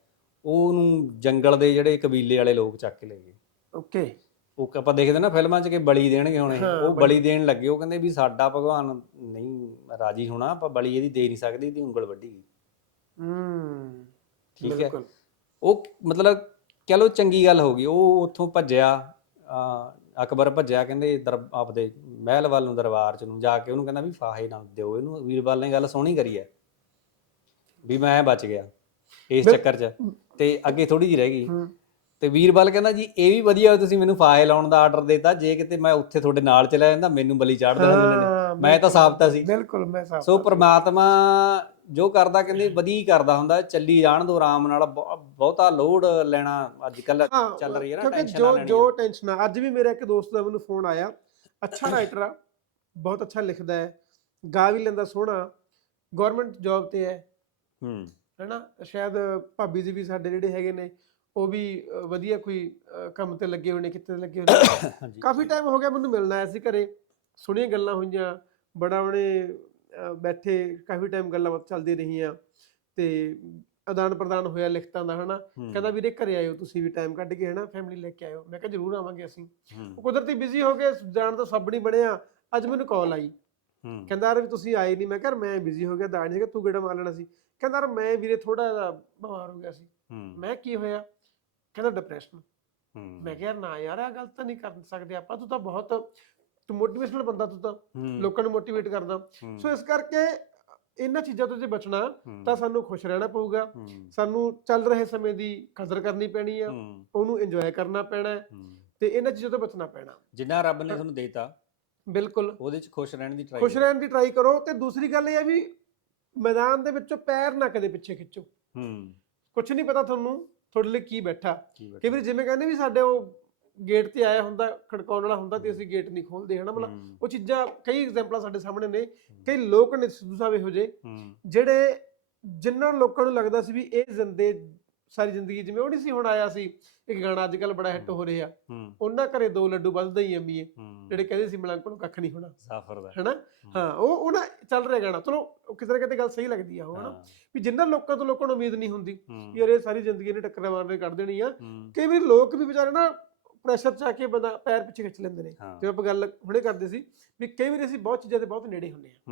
ਉਹਨੂੰ ਜੰਗਲ ਦੇ ਜਿਹੜੇ ਕਬੀਲੇ ਵਾਲੇ ਲੋਕ ਚੱਕ ਕੇ ਲੈ ਗਏ। ਓਕੇ। ਉਹ ਆਪਾਂ ਦੇਖਦੇ ਨਾ ਫਿਲਮਾਂ 'ਚ ਕਿ ਬਲੀ ਦੇਣਗੇ ਹੁਣ। ਇਹ ਉਹ ਬਲੀ। ਦੇਣ ਲੱਗੇ ਉਹ ਕਹਿੰਦੇ ਵੀ ਸਾਡਾ ਭਗਵਾਨ ਨਹੀਂ ਰਾਜੀ ਹੋਣਾ ਆਪਾਂ ਬਲੀ ਇਹਦੀ ਦੇ ਨਹੀਂ ਸਕਦੇ ਇਹਦੀ ਉਂਗਲ ਵੱਢੀ ਗਈ। ਹੂੰ ਠੀਕ ਹੈ। ਉਹ ਮਤਲਬ ਕਹ ਲੋ ਚੰਗੀ ਗੱਲ ਹੋ ਗਈ ਉਹ ਉੱਥੋਂ ਭੱਜਿਆ ਅਕਬਰ ਭੱਜਿਆ ਕਹਿੰਦੇ ਆਪਦੇ ਮਹਿਲ ਵੱਲ ਨੂੰ ਦਰਬਾਰ ਚ ਨੂੰ ਜਾ ਕੇ ਉਹਨੂੰ ਕਹਿੰਦਾ ਵੀ ਫਾਹੇ ਨਾ ਦਿਓ ਇਹਨੂੰ ਵੀਰਬਲ ਨੇ ਗੱਲ ਸੋਹਣੀ ਕਰੀ ਹੈ। ਵੀ ਮੈਂ ਬਚ ਗਿਆ ਇਸ ਚੱਕਰ 'ਚ। ਤੇ ਅੱਗੇ ਥੋੜੀ ਜਿਹੀ ਰਹਿ ਗਈ। ਤੇ ਵੀਰਬਲ ਕਹਿੰਦਾ ਜੀ ਇਹ ਵੀ ਵਧੀਆ ਤੁਸੀਂ ਮੈਨੂੰ ਫਾਹੇ ਲਾਉਣ ਦਾ ਆਰਡਰ ਦਿੱਤਾ। ਜੇ ਕਿਤੇ ਮੈਂ ਉੱਥੇ ਤੁਹਾਡੇ ਨਾਲ ਚਲਾ ਜਾਂਦਾ ਮੈਨੂੰ ਬਲੀ ਚਾੜ ਦੇਣਾ ਉਹਨਾਂ ਨੇ। ਮੈਂ ਤਾਂ ਸਾਬਤਾ ਸੀ। ਬਿਲਕੁਲ ਮੈਂ ਸਾਬਤਾ ਸੋ ਪ੍ਰਮਾਤਮਾ ਜੋ ਕਰਦਾ ਕਹਿੰਦੇ ਵਧੀਆ ਕਰਦਾ ਹੁੰਦਾ ਚੱਲੀ ਜਾਣ ਦੋ ਆਰਾਮ ਨਾਲ। ਬਹੁ- ਬਹੁਤਾ ਲੋਡ ਲੈਣਾ ਅੱਜ ਕੱਲ ਚੱਲ ਰਹੀ ਹੈ ਨਾ ਟੈਨਸ਼ਨ ਜੋ ਲੈਣੀ ਜੋ ਟੈਨਸ਼ਨ ਅੱਜ ਵੀ ਮੇਰਾ ਇੱਕ ਦੋਸਤ ਦਾ ਮੈਨੂੰ ਫੋਨ ਆਇਆ। ਅੱਛਾ ਰਾਈਟਰ ਆ ਬਹੁਤ ਅੱਛਾ ਲਿਖਦਾ ਹੈ। ਗਾ ਵੀ ਲੈਂਦਾ ਸੋਹਣਾ। ਗਵਰਨਮੈਂਟ ਜੌਬ ਤੇ ਹੈ। ਹੂੰ। ਹੈਨਾ? ਸ਼ਾਇਦ ਭਾਬੀ ਜੀ ਵੀ ਸਾਡੇ ਜਿਹੜੇ ਹੈਗੇ ਨੇ ਉਹ ਵੀ ਵਧੀਆ ਕੋਈ ਕੰਮ ਤੇ ਲੱਗੇ ਹੋਏ ਨੇ ਕਿਤੇ ਲੱਗੇ ਹੋਏ ਨੇ ਹਾਂਜੀ। ਕਾਫੀ ਟਾਈਮ ਹੋ ਗਿਆ ਮੈਨੂੰ ਮਿਲਣਾ ਆਇਆ ਸੀ ਘਰੇ। ਸੋਹਣੀਆਂ ਗੱਲਾਂ ਹੋਈਆਂ ਬੜਾ ਉਹਨੇ ਬੈਠੇ ਕਾਫੀ ਟਾਈਮ ਗੱਲਾਂ ਬਾਤ ਚੱਲਦੀ ਰਹੀਆਂ ਤੇ ਆਦਾਨ ਪ੍ਰਦਾਨ ਹੋਇਆ ਲਿਖਤਾਂ ਦਾ ਹਨਾ? ਹੂੰ, ਕਹਿੰਦਾ ਵੀਰੇ ਘਰੇ ਆਇਓ ਤੁਸੀਂ ਵੀ ਟਾਈਮ ਕੱਢ ਕੇ ਹਨਾ? ਫੈਮਿਲੀ ਲੈ ਕੇ ਆਇਓ। ਮੈਂ ਕਿਹਾ ਜ਼ਰੂਰ ਆਵਾਂਗੇ ਅਸੀਂ। ਹੂੰ, ਉਹ ਕੁਦਰਤੀ ਬਿਜ਼ੀ ਹੋ ਗਏ ਜਾਣ ਦਾ ਸਭ ਨਹੀਂ ਬਣਿਆ। ਅੱਜ ਮੈਨੂੰ ਕਾਲ ਆਈ। ਹੂੰ, ਕਹਿੰਦਾ ਯਾਰ ਵੀ ਤੁਸੀਂ ਆਏ ਨਹੀਂ। ਮੈਂ ਕਿਹਾ ਯਾਰ ਮੈਂ ਬਿਜ਼ੀ ਹੋ ਗਿਆ ਦਾੜ ਨਹੀਂ ਤੂੰ ਕਿਹੜਾ ਮਾਰ ਲੈਣਾ ਸੀ? ਕਹਿੰਦਾ ਯਾਰ ਮੈਂ ਵੀਰੇ ਥੋੜਾ ਜਿਹਾ ਬਿਮਾਰ ਹੋ ਗਿਆ ਸੀ। ਹੂੰ, ਮੈਂ ਕੀ ਹੋਇਆ? ਕਹਿੰਦਾ ਡਿਪਰੈਸ਼ਨ ਮੈਂ ਕਿਹਾ ਯਾਰ ਨਾ ਯਾਰ ਇਹ ਗੱਲ ਤਾਂ ਨਹੀਂ ਕਰ ਸਕਦੇ ਆਪਾਂ। ਤੂੰ ਤਾਂ ਬਹੁਤ ਤੂੰ ਮੋਟੀਵੇਸ਼ਨਲ ਬੰਦਾ ਤੂੰ ਤਾਂ। ਲੋਕਾਂ ਨੂੰ ਮੋਟੀਵੇਟ ਕਰਦਾ। ਸੋ ਇਸ ਕਰਕੇ ਇਹਨਾਂ ਚੀਜ਼ਾਂ ਤੋਂ ਜੇ ਬਚਣਾ ਤਾਂ ਸਾਨੂੰ ਖੁਸ਼ ਰਹਿਣਾ ਪਊਗਾ। ਸਾਨੂੰ ਚੱਲ ਰਹੇ ਸਮੇਂ ਦੀ ਕਦਰ ਕਰਨੀ ਪੈਣੀ ਆ। ਉਹਨੂੰ ਇੰਜੋਏ ਕਰਨਾ ਪੈਣਾ। ਹੈ। ਤੇ ਇਹਨਾਂ ਚੀਜ਼ਾਂ ਤੋਂ ਬਚਣਾ ਪੈਣਾ। ਜਿੰਨਾ ਰੱਬ ਨੇ ਤੁਹਾਨੂੰ ਦੇਤਾ ਬਿਲਕੁਲ। ਉਹਦੇ 'ਚ ਖੁਸ਼ ਰਹਿਣ ਦੀ ਟਰਾਈ ਖੁਸ਼ ਰਹਿਣ ਦੀ ਟਰਾਈ ਕਰੋ। ਤੇ ਦੂਸਰੀ ਗੱਲ ਇਹ ਹੈ ਵੀ ਮੈਦਾਨ ਦੇ ਵਿੱਚੋਂ ਪੈਰ ਨਾ ਕਦੇ ਪਿੱਛੇ ਖਿੱਚੋ। ਹੂੰ। ਕੁਝ ਨਹੀਂ ਪਤਾ ਤੁਹਾਨੂੰ ਤੁਹਾਡੇ ਲਈ ਕੀ ਬੈਠਾ। ਕਈ ਵਾਰ ਜਿਵੇਂ ਕਹਿੰਦੇ ਵੀ ਸਾਡੇ ਉਹ ਗੇਟ ਤੇ ਆਇਆ ਹੁੰਦਾ ਖੜਕਾਉਣ ਵਾਲਾ ਹੁੰਦਾ ਤੇ ਅਸੀਂ ਗੇਟ ਨਹੀਂ ਖੋਲਦੇ ਹਨਾ ਮਤਲਬ ਉਹ ਚੀਜ਼ਾਂ ਕਈ ਐਗਜ਼ਾਮਪਲਾਂ ਸਾਡੇ ਸਾਹਮਣੇ ਨੇ ਕਈ ਲੋਕ ਨੇ ਸਿੱਧੂ ਸਾਹਿਬ ਇਹੋ ਜਿਹੇ ਜਿਹੜੇ ਜਿਨ੍ਹਾਂ ਲੋਕਾਂ ਨੂੰ ਲੱਗਦਾ ਸੀ ਵੀ ਇਹ ਜ਼ਿੰਦੇ ਸਾਰੀ ਜ਼ਿੰਦਗੀ ਜਿਵੇਂ ਉਹ ਨਹੀਂ ਸੀ ਹੁਣ ਆਇਆ ਸੀ ਇੱਕ ਗਾਣਾ ਅੱਜ ਕੱਲ ਬੜਾ ਹਿੱਟ ਹੋ। ਰਿਹਾ। ਉਹਨਾਂ ਘਰੇ ਦੋ ਲੱਡੂ ਵੱਧਦੇ ਹੀ ਅੰਮੀਏ ਜਿਹੜੇ ਕਹਿੰਦੇ ਸੀ ਮਲੰਗ ਨੂੰ ਕੱਖ ਨਹੀਂ ਹੋਣਾ। ਸਾਫਰ ਦਾ। ਹੈਨਾ? ਹਾਂ। ਉਹ ਉਹ ਨਾ ਚੱਲ ਰਿਹਾ ਗਾਣਾ। ਚਲੋ ਉਹ ਕਿਤੇ ਨਾ ਕਿਤੇ ਗੱਲ ਸਹੀ ਲੱਗਦੀ ਆ ਉਹ ਹਨਾ? ਵੀ ਜਿਨ੍ਹਾਂ ਲੋਕਾਂ ਤੋਂ ਲੋਕਾਂ ਨੂੰ ਉਮੀਦ ਨਹੀਂ ਹੁੰਦੀ ਯਾਰ ਇਹ ਸਾਰੀ ਜ਼ਿੰਦਗੀ ਨੇ ਟੱਕਰਾਂ ਮਾਰਨੇ ਕੱਢ ਦੇਣੀ ਆ। ਕਈ ਵਾਰੀ ਲੋਕ ਵੀ ਵਿਚਾਰੇ ਨਾ ਪ੍ਰੈਸ਼ਰ ਚ ਆ ਕੇ ਬੰਦਾ ਪੈਰ ਪਿੱਛੇ ਖਿੱਚ ਲੈਂਦੇ ਨੇ। ਜਿਵੇਂ ਆਪਾਂ ਗੱਲ ਹੁਣੇ ਕਰਦੇ ਸੀ ਵੀ ਕਈ ਵਾਰੀ ਅਸੀਂ ਬਹੁਤ ਚੀਜ਼ਾਂ ਦੇ ਬਹੁਤ ਨੇੜੇ ਹੁੰਦੇ ਆ।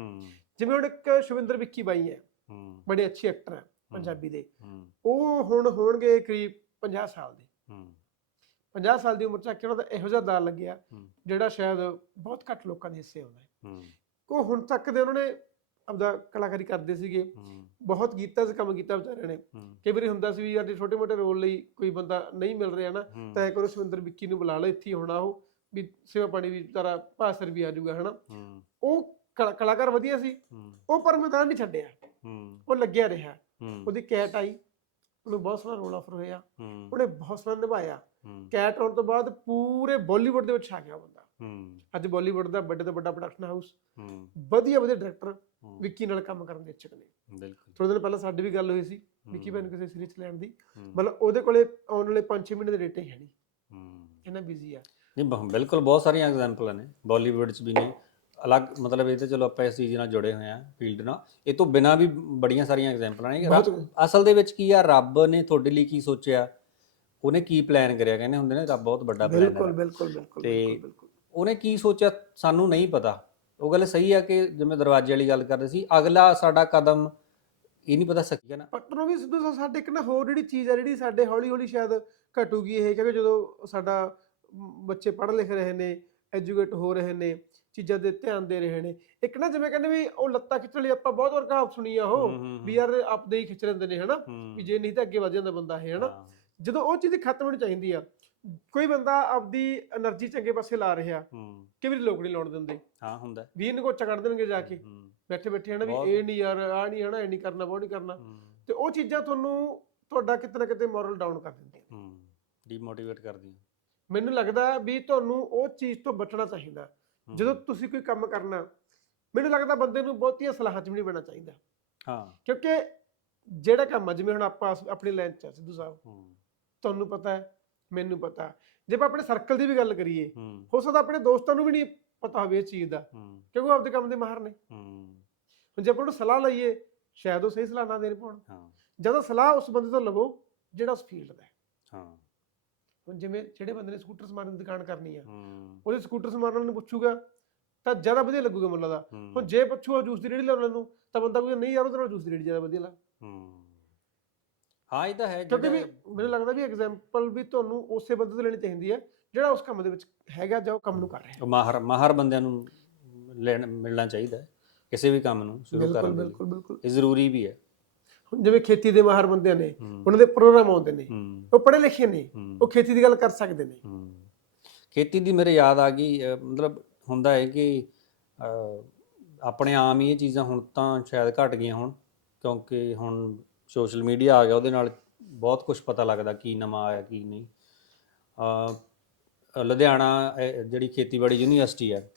ਜਿਵੇਂ ਹੁਣ ਇੱਕ ਸ਼ਵਿੰਦਰ ਵਿੱਕੀ ਬਾਈ ਹੂੰ, ਬੜੇ ਅੱਛੇ ਐਕਟਰ ਹੈ ਪੰਜਾਬੀ ਦੇ। ਹੂੰ, ਉਹ ਹੁਣ ਹੋਣਗੇ ਕਰੀਬ 50 ਸਾਲ ਦੇ। ਹੂੰ, 50 ਸਾਲ ਦੀ ਉਮਰ ਚ ਦਾ ਇਹੋ ਜਿਹਾ ਦਾਰ ਲੱਗਿਆ ਹੂੰ। ਜਿਹੜਾ ਸ਼ਾਇਦ ਬਹੁਤ ਘੱਟ ਲੋਕਾਂ ਦੇ ਹਿੱਸੇ ਆਉਂਦਾ ਹੈ। ਹੂੰ, ਉਹ ਹੁਣ ਤੱਕ ਦੇ ਉਹਨਾਂ ਨੇ ਆਪਦਾ ਕਲਾਕਾਰੀ ਕਰਦੇ ਸੀਗੇ। ਹੂੰ, ਬਹੁਤ ਗੀਤਾਂ 'ਚ ਕੰਮ ਕੀਤਾ ਵਿਚਾਰਿਆਂ ਨੇ। ਹੂੰ, ਕਈ ਵਾਰੀ ਹੁੰਦਾ ਸੀ ਵੀ ਯਾਰ ਜੇ ਛੋਟੇ ਮੋਟੇ ਰੋਲ ਲਈ ਕੋਈ ਬੰਦਾ ਨਹੀਂ ਮਿਲ ਰਿਹਾ ਨਾ ਹੂੰ, ਤਾਂ ਐ ਕਰੋ ਸ਼ਵਿੰਦਰ ਵਿੱਕੀ ਨੂੰ ਬੁਲਾ ਲਓ ਇੱਥੇ ਹੀ ਹੋਣਾ ਉਹ ਵੀ ਸੇਵਾ ਪਾਣੀ ਵੀ ਵਿਚਾਰਾ ਭਾਸਰ ਵੀ ਆ ਜਾਊਗਾ ਹਨਾ। ਹੂੰ, ਉਹ ਕਲਾ- ਕਲਾਕਾਰ ਵਧੀਆ ਸੀ। ਹੂੰ, ਉਹ ਪਰ ਮੈਦਾਨ ਨਹੀਂ ਛੱਡਿਆ। ਹੂੰ, ਉਹ ਲੱਗਿਆ ਰਿਹਾ। ਉਹਦੀ ਕੈਟ ਆਈ ਉਹਨੂੰ ਬਹੁਤ ਸੋਹਣਾ ਰੋਲ ਆਫਰ ਹੋਇਆ। ਉਹਨੇ ਬਹੁਤ ਸੋਹਣਾ ਨਿਭਾਇਆ। ਕੈਟ ਆਉਣ ਤੋਂ ਬਾਅਦ ਪੂਰੇ ਬਾਲੀਵੁੱਡ ਦੇ ਵਿੱਚ ਛਾ ਗਿਆ ਬੰਦਾ। ਅੱਜ ਬਾਲੀਵੁੱਡ ਦਾ ਵੱਡੇ ਤੋਂ ਵੱਡਾ ਪ੍ਰੋਡਕਸ਼ਨ ਹਾਊਸ ਵਧੀਆ ਵਧੀਆ ਡਾਇਰੈਕਟਰ ਵਿੱਕੀ ਨਾਲ ਕੰਮ ਕਰਨ ਦੇ ਇੱਛੁਕ ਨੇ। ਬਿਲਕੁਲ। ਥੋੜੇ ਦਿਨ ਪਹਿਲਾਂ ਸਾਡੀ ਵੀ ਗੱਲ ਹੋਈ ਸੀ ਵਿੱਕੀ ਭੈਣ ਕਿਸੇ ਸੀਰੀਜ਼ ਲੈਣ ਦੀ। ਮਤਲਬ ਉਹਦੇ ਕੋਲੇ ਆਉਣ ਵਾਲੇ 5-6 ਮਹੀਨੇ ਦੇ ਡੇਟੇ ਹੈ ਨਹੀਂ। ਇਹਨਾਂ ਬਿਜ਼ੀ ਆ। ਨਹੀਂ ਬਿਲਕੁਲ ਬਹੁਤ ਸਾਰੀਆਂ ਐਗਜ਼ਾਮਪਲਾਂ ਨੇ ਬਾਲੀਵੁੱਡ 'ਚ ਵੀ ਨੇ। ਅਲੱਗ ਮਤਲਬ ਇਹ ਤੇ ਚਲੋ ਆਪਾਂ ਇਸ ਚੀਜ਼ ਨਾਲ ਜੁੜੇ ਹੋਏ ਆ ਫੀਲਡ ਨਾਲ। ਇਹ ਤੋਂ ਬਿਨਾ ਵੀ ਬੜੀਆਂ ਸਾਰੀਆਂ ਐਗਜ਼ਾਮਪਲਾਂ ਨੇ। ਰੱਬ- ਅਸਲ ਦੇ ਵਿੱਚ ਕੀ ਆ ਰੱਬ ਨੇ ਤੁਹਾਡੇ ਲਈ ਕੀ ਸੋਚਿਆ? ਉਹਨੇ ਕੀ ਪਲਾਨ ਕਰਿਆ ਕਹਿੰਦੇ ਹੁੰਦੇ ਨੇ ਰੱਬ ਬਹੁਤ ਵੱਡਾ ਪਲਾਨ ਬਿਲਕੁਲ ਹੈ ਬਿਲਕੁਲ ਬਿਲਕੁਲ ਤੇ ਬਿਲਕੁਲ, ਬਿਲਕੁਲ। ਉਹਨੇ ਕੀ ਸੋਚਿਆ ਸਾਨੂੰ ਨਹੀਂ ਪਤਾ। ਉਹ ਗੱਲ ਸਹੀ ਆ ਕਿ ਜਿਵੇਂ ਦਰਵਾਜ਼ੇ ਵਾਲੀ ਗੱਲ ਕਰਦੇ ਸੀ ਅਗਲਾ ਸਾਡਾ ਕਦਮ ਇਹ ਨਹੀਂ ਪਤਾ ਸਕੀ ਨਾ। ਪਟਨੋਂ ਵੀ ਸਿੱਧੂ ਸਾਹਿਬ ਸਾਡੇ ਇੱਕ ਨਾ ਹੋਰ ਜਿਹੜੀ ਚੀਜ਼ ਆ ਜਿਹੜੀ ਸਾਡੇ ਹੌਲੀ ਹੌਲੀ ਸ਼ਾਇਦ ਘਟੂਗੀ ਇਹ ਕਿਉਂਕਿ ਜਦੋਂ ਸਾਡਾ ਮ, ਬੱਚੇ ਪੜ੍ਹ ਲਿਖ ਰਹੇ ਨੇ ਐਜੂਕੇਟ ਹੋ ਰਹੇ ਨੇ ਚੀਜ਼ਾਂ ਦੇ ਧਿਆਨ ਦੇ ਰਹੇ ਨੇ। ਇੱਕ ਨਾ ਜਿਵੇਂ ਕਹਿੰਦੇ ਵੀ ਉਹ ਲੱਤਾਂ ਖਿੱਚ ਲਈ ਆਪਾਂ ਬਹੁਤ ਵਾਰ ਕਹਾਵਤ ਸੁਣੀ ਆ ਉਹ ਵੀ ਯਾਰ ਆਪਦੇ ਹੀ ਖਿੱਚ ਲੈਂਦੇ ਨੇ ਹਨਾ? ਵੀ ਜੇ ਨਹੀਂ ਤਾਂ ਅੱਗੇ ਵੱਧ ਜਾਂਦਾ ਬੰਦਾ ਇਹ ਹਨਾ? ਜਦੋਂ ਉਹ ਚੀਜ਼ ਖਤਮ ਹੋਣੀ ਚਾਹੀਦੀ ਆ ਕੋਈ ਬੰਦਾ ਆਪਦੀ એનર્ਜੀ ਚੰਗੇ ਪਾਸੇ ਲਾ ਰਿਹਾ ਕਿ ਵੀ ਲੋਕ ਨਹੀਂ ਲਾਉਣ ਦਿੰਦੇ। ਹਾਂ ਹੁੰਦਾ। ਵੀ ਇਹਨੂੰ ਕੋਚਾ ਕੱਢ ਦੇਣਗੇ ਜਾ ਕੇ। ਬੈਠੇ ਬੈਠੇ ਹਨਾ ਵੀ ਇਹ ਨਹੀਂ ਯਾਰ ਆ ਨਹੀਂ ਹਨਾ ਇਹ ਨਹੀਂ ਕਰਨਾ ਬਹੁਤ ਕਰਨਾ। ਤੇ ਉਹ ਚੀਜ਼ਾਂ ਤੁਹਾਨੂੰ ਤੁਹਾਡਾ ਕਿਤੇ ਨਾ ਕਿਤੇ ਮੋਰਲ ਡਾਊਨ ਕਰ ਦਿੰਦੀਆਂ ਹੂੰ। ਡੀਮੋਟੀਵੇਟ ਕਰਦੀਆਂ। ਮੈਨੂੰ ਲੱਗਦਾ ਵੀ ਤੁਹਾਨੂੰ ਉਹ ਚੀਜ਼ ਤੋਂ ਬਚਣਾ ਚਾਹੀਦਾ। ਜਦੋਂ ਤੁਸੀਂ ਕੋਈ ਕੰਮ ਕਰਨਾ ਮੈਨੂੰ ਲੱਗਦਾ ਬੰਦੇ ਨੂੰ ਬਹੁਤੀਆਂ ਸਲਾਹਾਂ 'ਚ ਵੀ ਨਹੀਂ ਪੈਣਾ ਚਾਹੀਦਾ। ਹਾਂ। ਕਿਉਂਕਿ ਜਿਹੜਾ ਕੰਮ ਆ ਜਿਵੇਂ ਹੁਣ ਆਪਾਂ ਅਸ- ਆਪਣੀ ਲਾਈਨ 'ਚ ਆ ਸਿੱਧੂ ਸਾਹਿਬ। ਹੂੰ। ਤੁਹਾਨੂੰ ਪਤਾ ਹੈ ਮੈਨੂੰ ਪਤਾ ਜੇ ਆਪਾਂ ਆਪਣੇ ਸਰਕਲ ਦੀ ਵੀ ਗੱਲ ਕਰੀਏ ਹੂੰ। ਹੋ ਸਕਦਾ ਆਪਣੇ ਦੋਸਤਾਂ ਨੂੰ ਵੀ ਨਹੀਂ ਪਤਾ ਹੋਵੇ ਇਹ ਚੀਜ਼ ਦਾ ਹੂੰ। ਕਿਉਂਕਿ ਉਹ ਆਪਦੇ ਕੰਮ ਦੇ ਮਾਹਰ ਨੇ। ਹੂੰ। ਹੁਣ ਜੇ ਆਪਾਂ ਨੂੰ ਸਲਾਹ ਲਈਏ ਸ਼ਾਇਦ ਉਹ ਸਹੀ ਸਲਾਹ ਨਾ ਦੇਣ ਪਾਉਣ। ਹਾਂ। ਜਦੋਂ ਸਲਾਹ ਉਸ ਬੰਦੇ ਤੋਂ ਲਵੋ ਜਿਹੜਾ ਉਸ ਫੀਲਡ ਦਾ ਹੈ। ਹਾਂ। ਹੁਣ ਜਿਵੇਂ ਜਿਹੜੇ ਬੰਦੇ ਨੇ ਸਕੂਟਰ ਸਮਾਨ ਦੀ ਦੁਕਾਨ ਕਰਨੀ ਆ ਹੂੰ। ਉਹਦੇ ਸਕੂਟਰ ਸਮਾਨ ਵਾਲੇ ਨੂੰ ਪੁੱਛੂਗਾ ਤਾਂ ਜ਼ਿਆਦਾ ਵਧੀਆ ਲੱਗੂਗਾ ਮੁੱਲ ਦਾ। ਹੂੰ। ਹੁਣ ਜੇ ਪੁੱਛੂਗਾ ਜੂਸ ਦੀ ਰੇੜੀ ਲਾਉਣ ਨੂੰ ਤਾਂ ਬੰਦਾ ਕੋਈ ਨਹੀਂ ਯਾਰ ਉਹਦੇ ਨਾਲ ਜੂਸ ਦੀ ਰੇੜੀ ਜ਼ਿਆਦਾ ਵਧੀਆ ਲਾ। ਹੂੰ। ਹਾਂ ਇਹ ਤਾਂ ਹੈ ਕਿਉਂਕਿ ਵੀ ਮੈਨੂੰ ਲੱਗਦਾ ਵੀ ਐਗਜ਼ਾਮਪਲ ਵੀ ਤੁਹਾਨੂੰ ਉਸੇ ਬੰਦੇ ਤੋਂ ਲੈਣੀ ਚਾਹੀਦੀ ਹੈ ਜਿਹੜਾ ਉਸ ਕੰਮ ਦੇ ਵਿੱਚ ਹੈਗਾ ਜਾਂ ਉਹ ਕੰਮ ਨੂੰ ਕਰ ਰਿਹਾ ਉਹ ਮਾਹਰ ਮਾਹਰ ਬੰਦਿਆਂ ਨੂੰ ਲੈਣ ਮਿਲਣਾ ਚਾਹੀਦਾ ਹੈ ਕਿਸੇ ਵੀ ਕੰਮ ਨੂੰ ਸ਼ੁਰੂ ਬਿਲਕੁਲ ਕਰਨ ਦੇ ਲਈ। ਬਿਲਕੁਲ ਬਿਲਕੁਲ। ਇਹ ਜ਼ਰੂਰੀ ਵੀ ਹੈ। ਜਿਵੇਂ ਖੇਤੀ ਦੇ ਮਾਹਰ ਬੰਦੇ ਨੇ ਉਹਨਾਂ ਦੇ ਪ੍ਰੋਗਰਾਮ ਆਉਂਦੇ ਨੇ। ਉਹ ਪੜ੍ਹੇ ਲਿਖੇ ਨੇ ਉਹ ਖੇਤੀ ਦੀ ਗੱਲ ਕਰ ਸਕਦੇ ਨੇ। ਖੇਤੀ ਦੀ ਮੇਰੇ ਯਾਦ ਆ ਗਈ ਮਤਲਬ ਹੁੰਦਾ ਹੈ ਕਿ ਆਪਣੇ ਆਮ ਹੀ ਇਹ ਚੀਜ਼ਾਂ ਹੁਣ ਤਾਂ ਸ਼ਾਇਦ ਘਟ ਗਈਆਂ ਹੁਣ ਕਿਉਂਕਿ ਹੁਣ ਸੋਸ਼ਲ ਮੀਡੀਆ ਆ ਗਿਆ ਉਹਦੇ ਨਾਲ ਬਹੁਤ ਕੁਝ ਪਤਾ ਲੱਗਦਾ ਕੀ ਨਵਾਂ ਆਇਆ ਕੀ ਨਹੀਂ। ਲੁਧਿਆਣਾ ਜਿਹੜੀ ਖੇਤੀਬਾੜੀ ਯੂਨੀਵਰਸਿਟੀ ਹੈ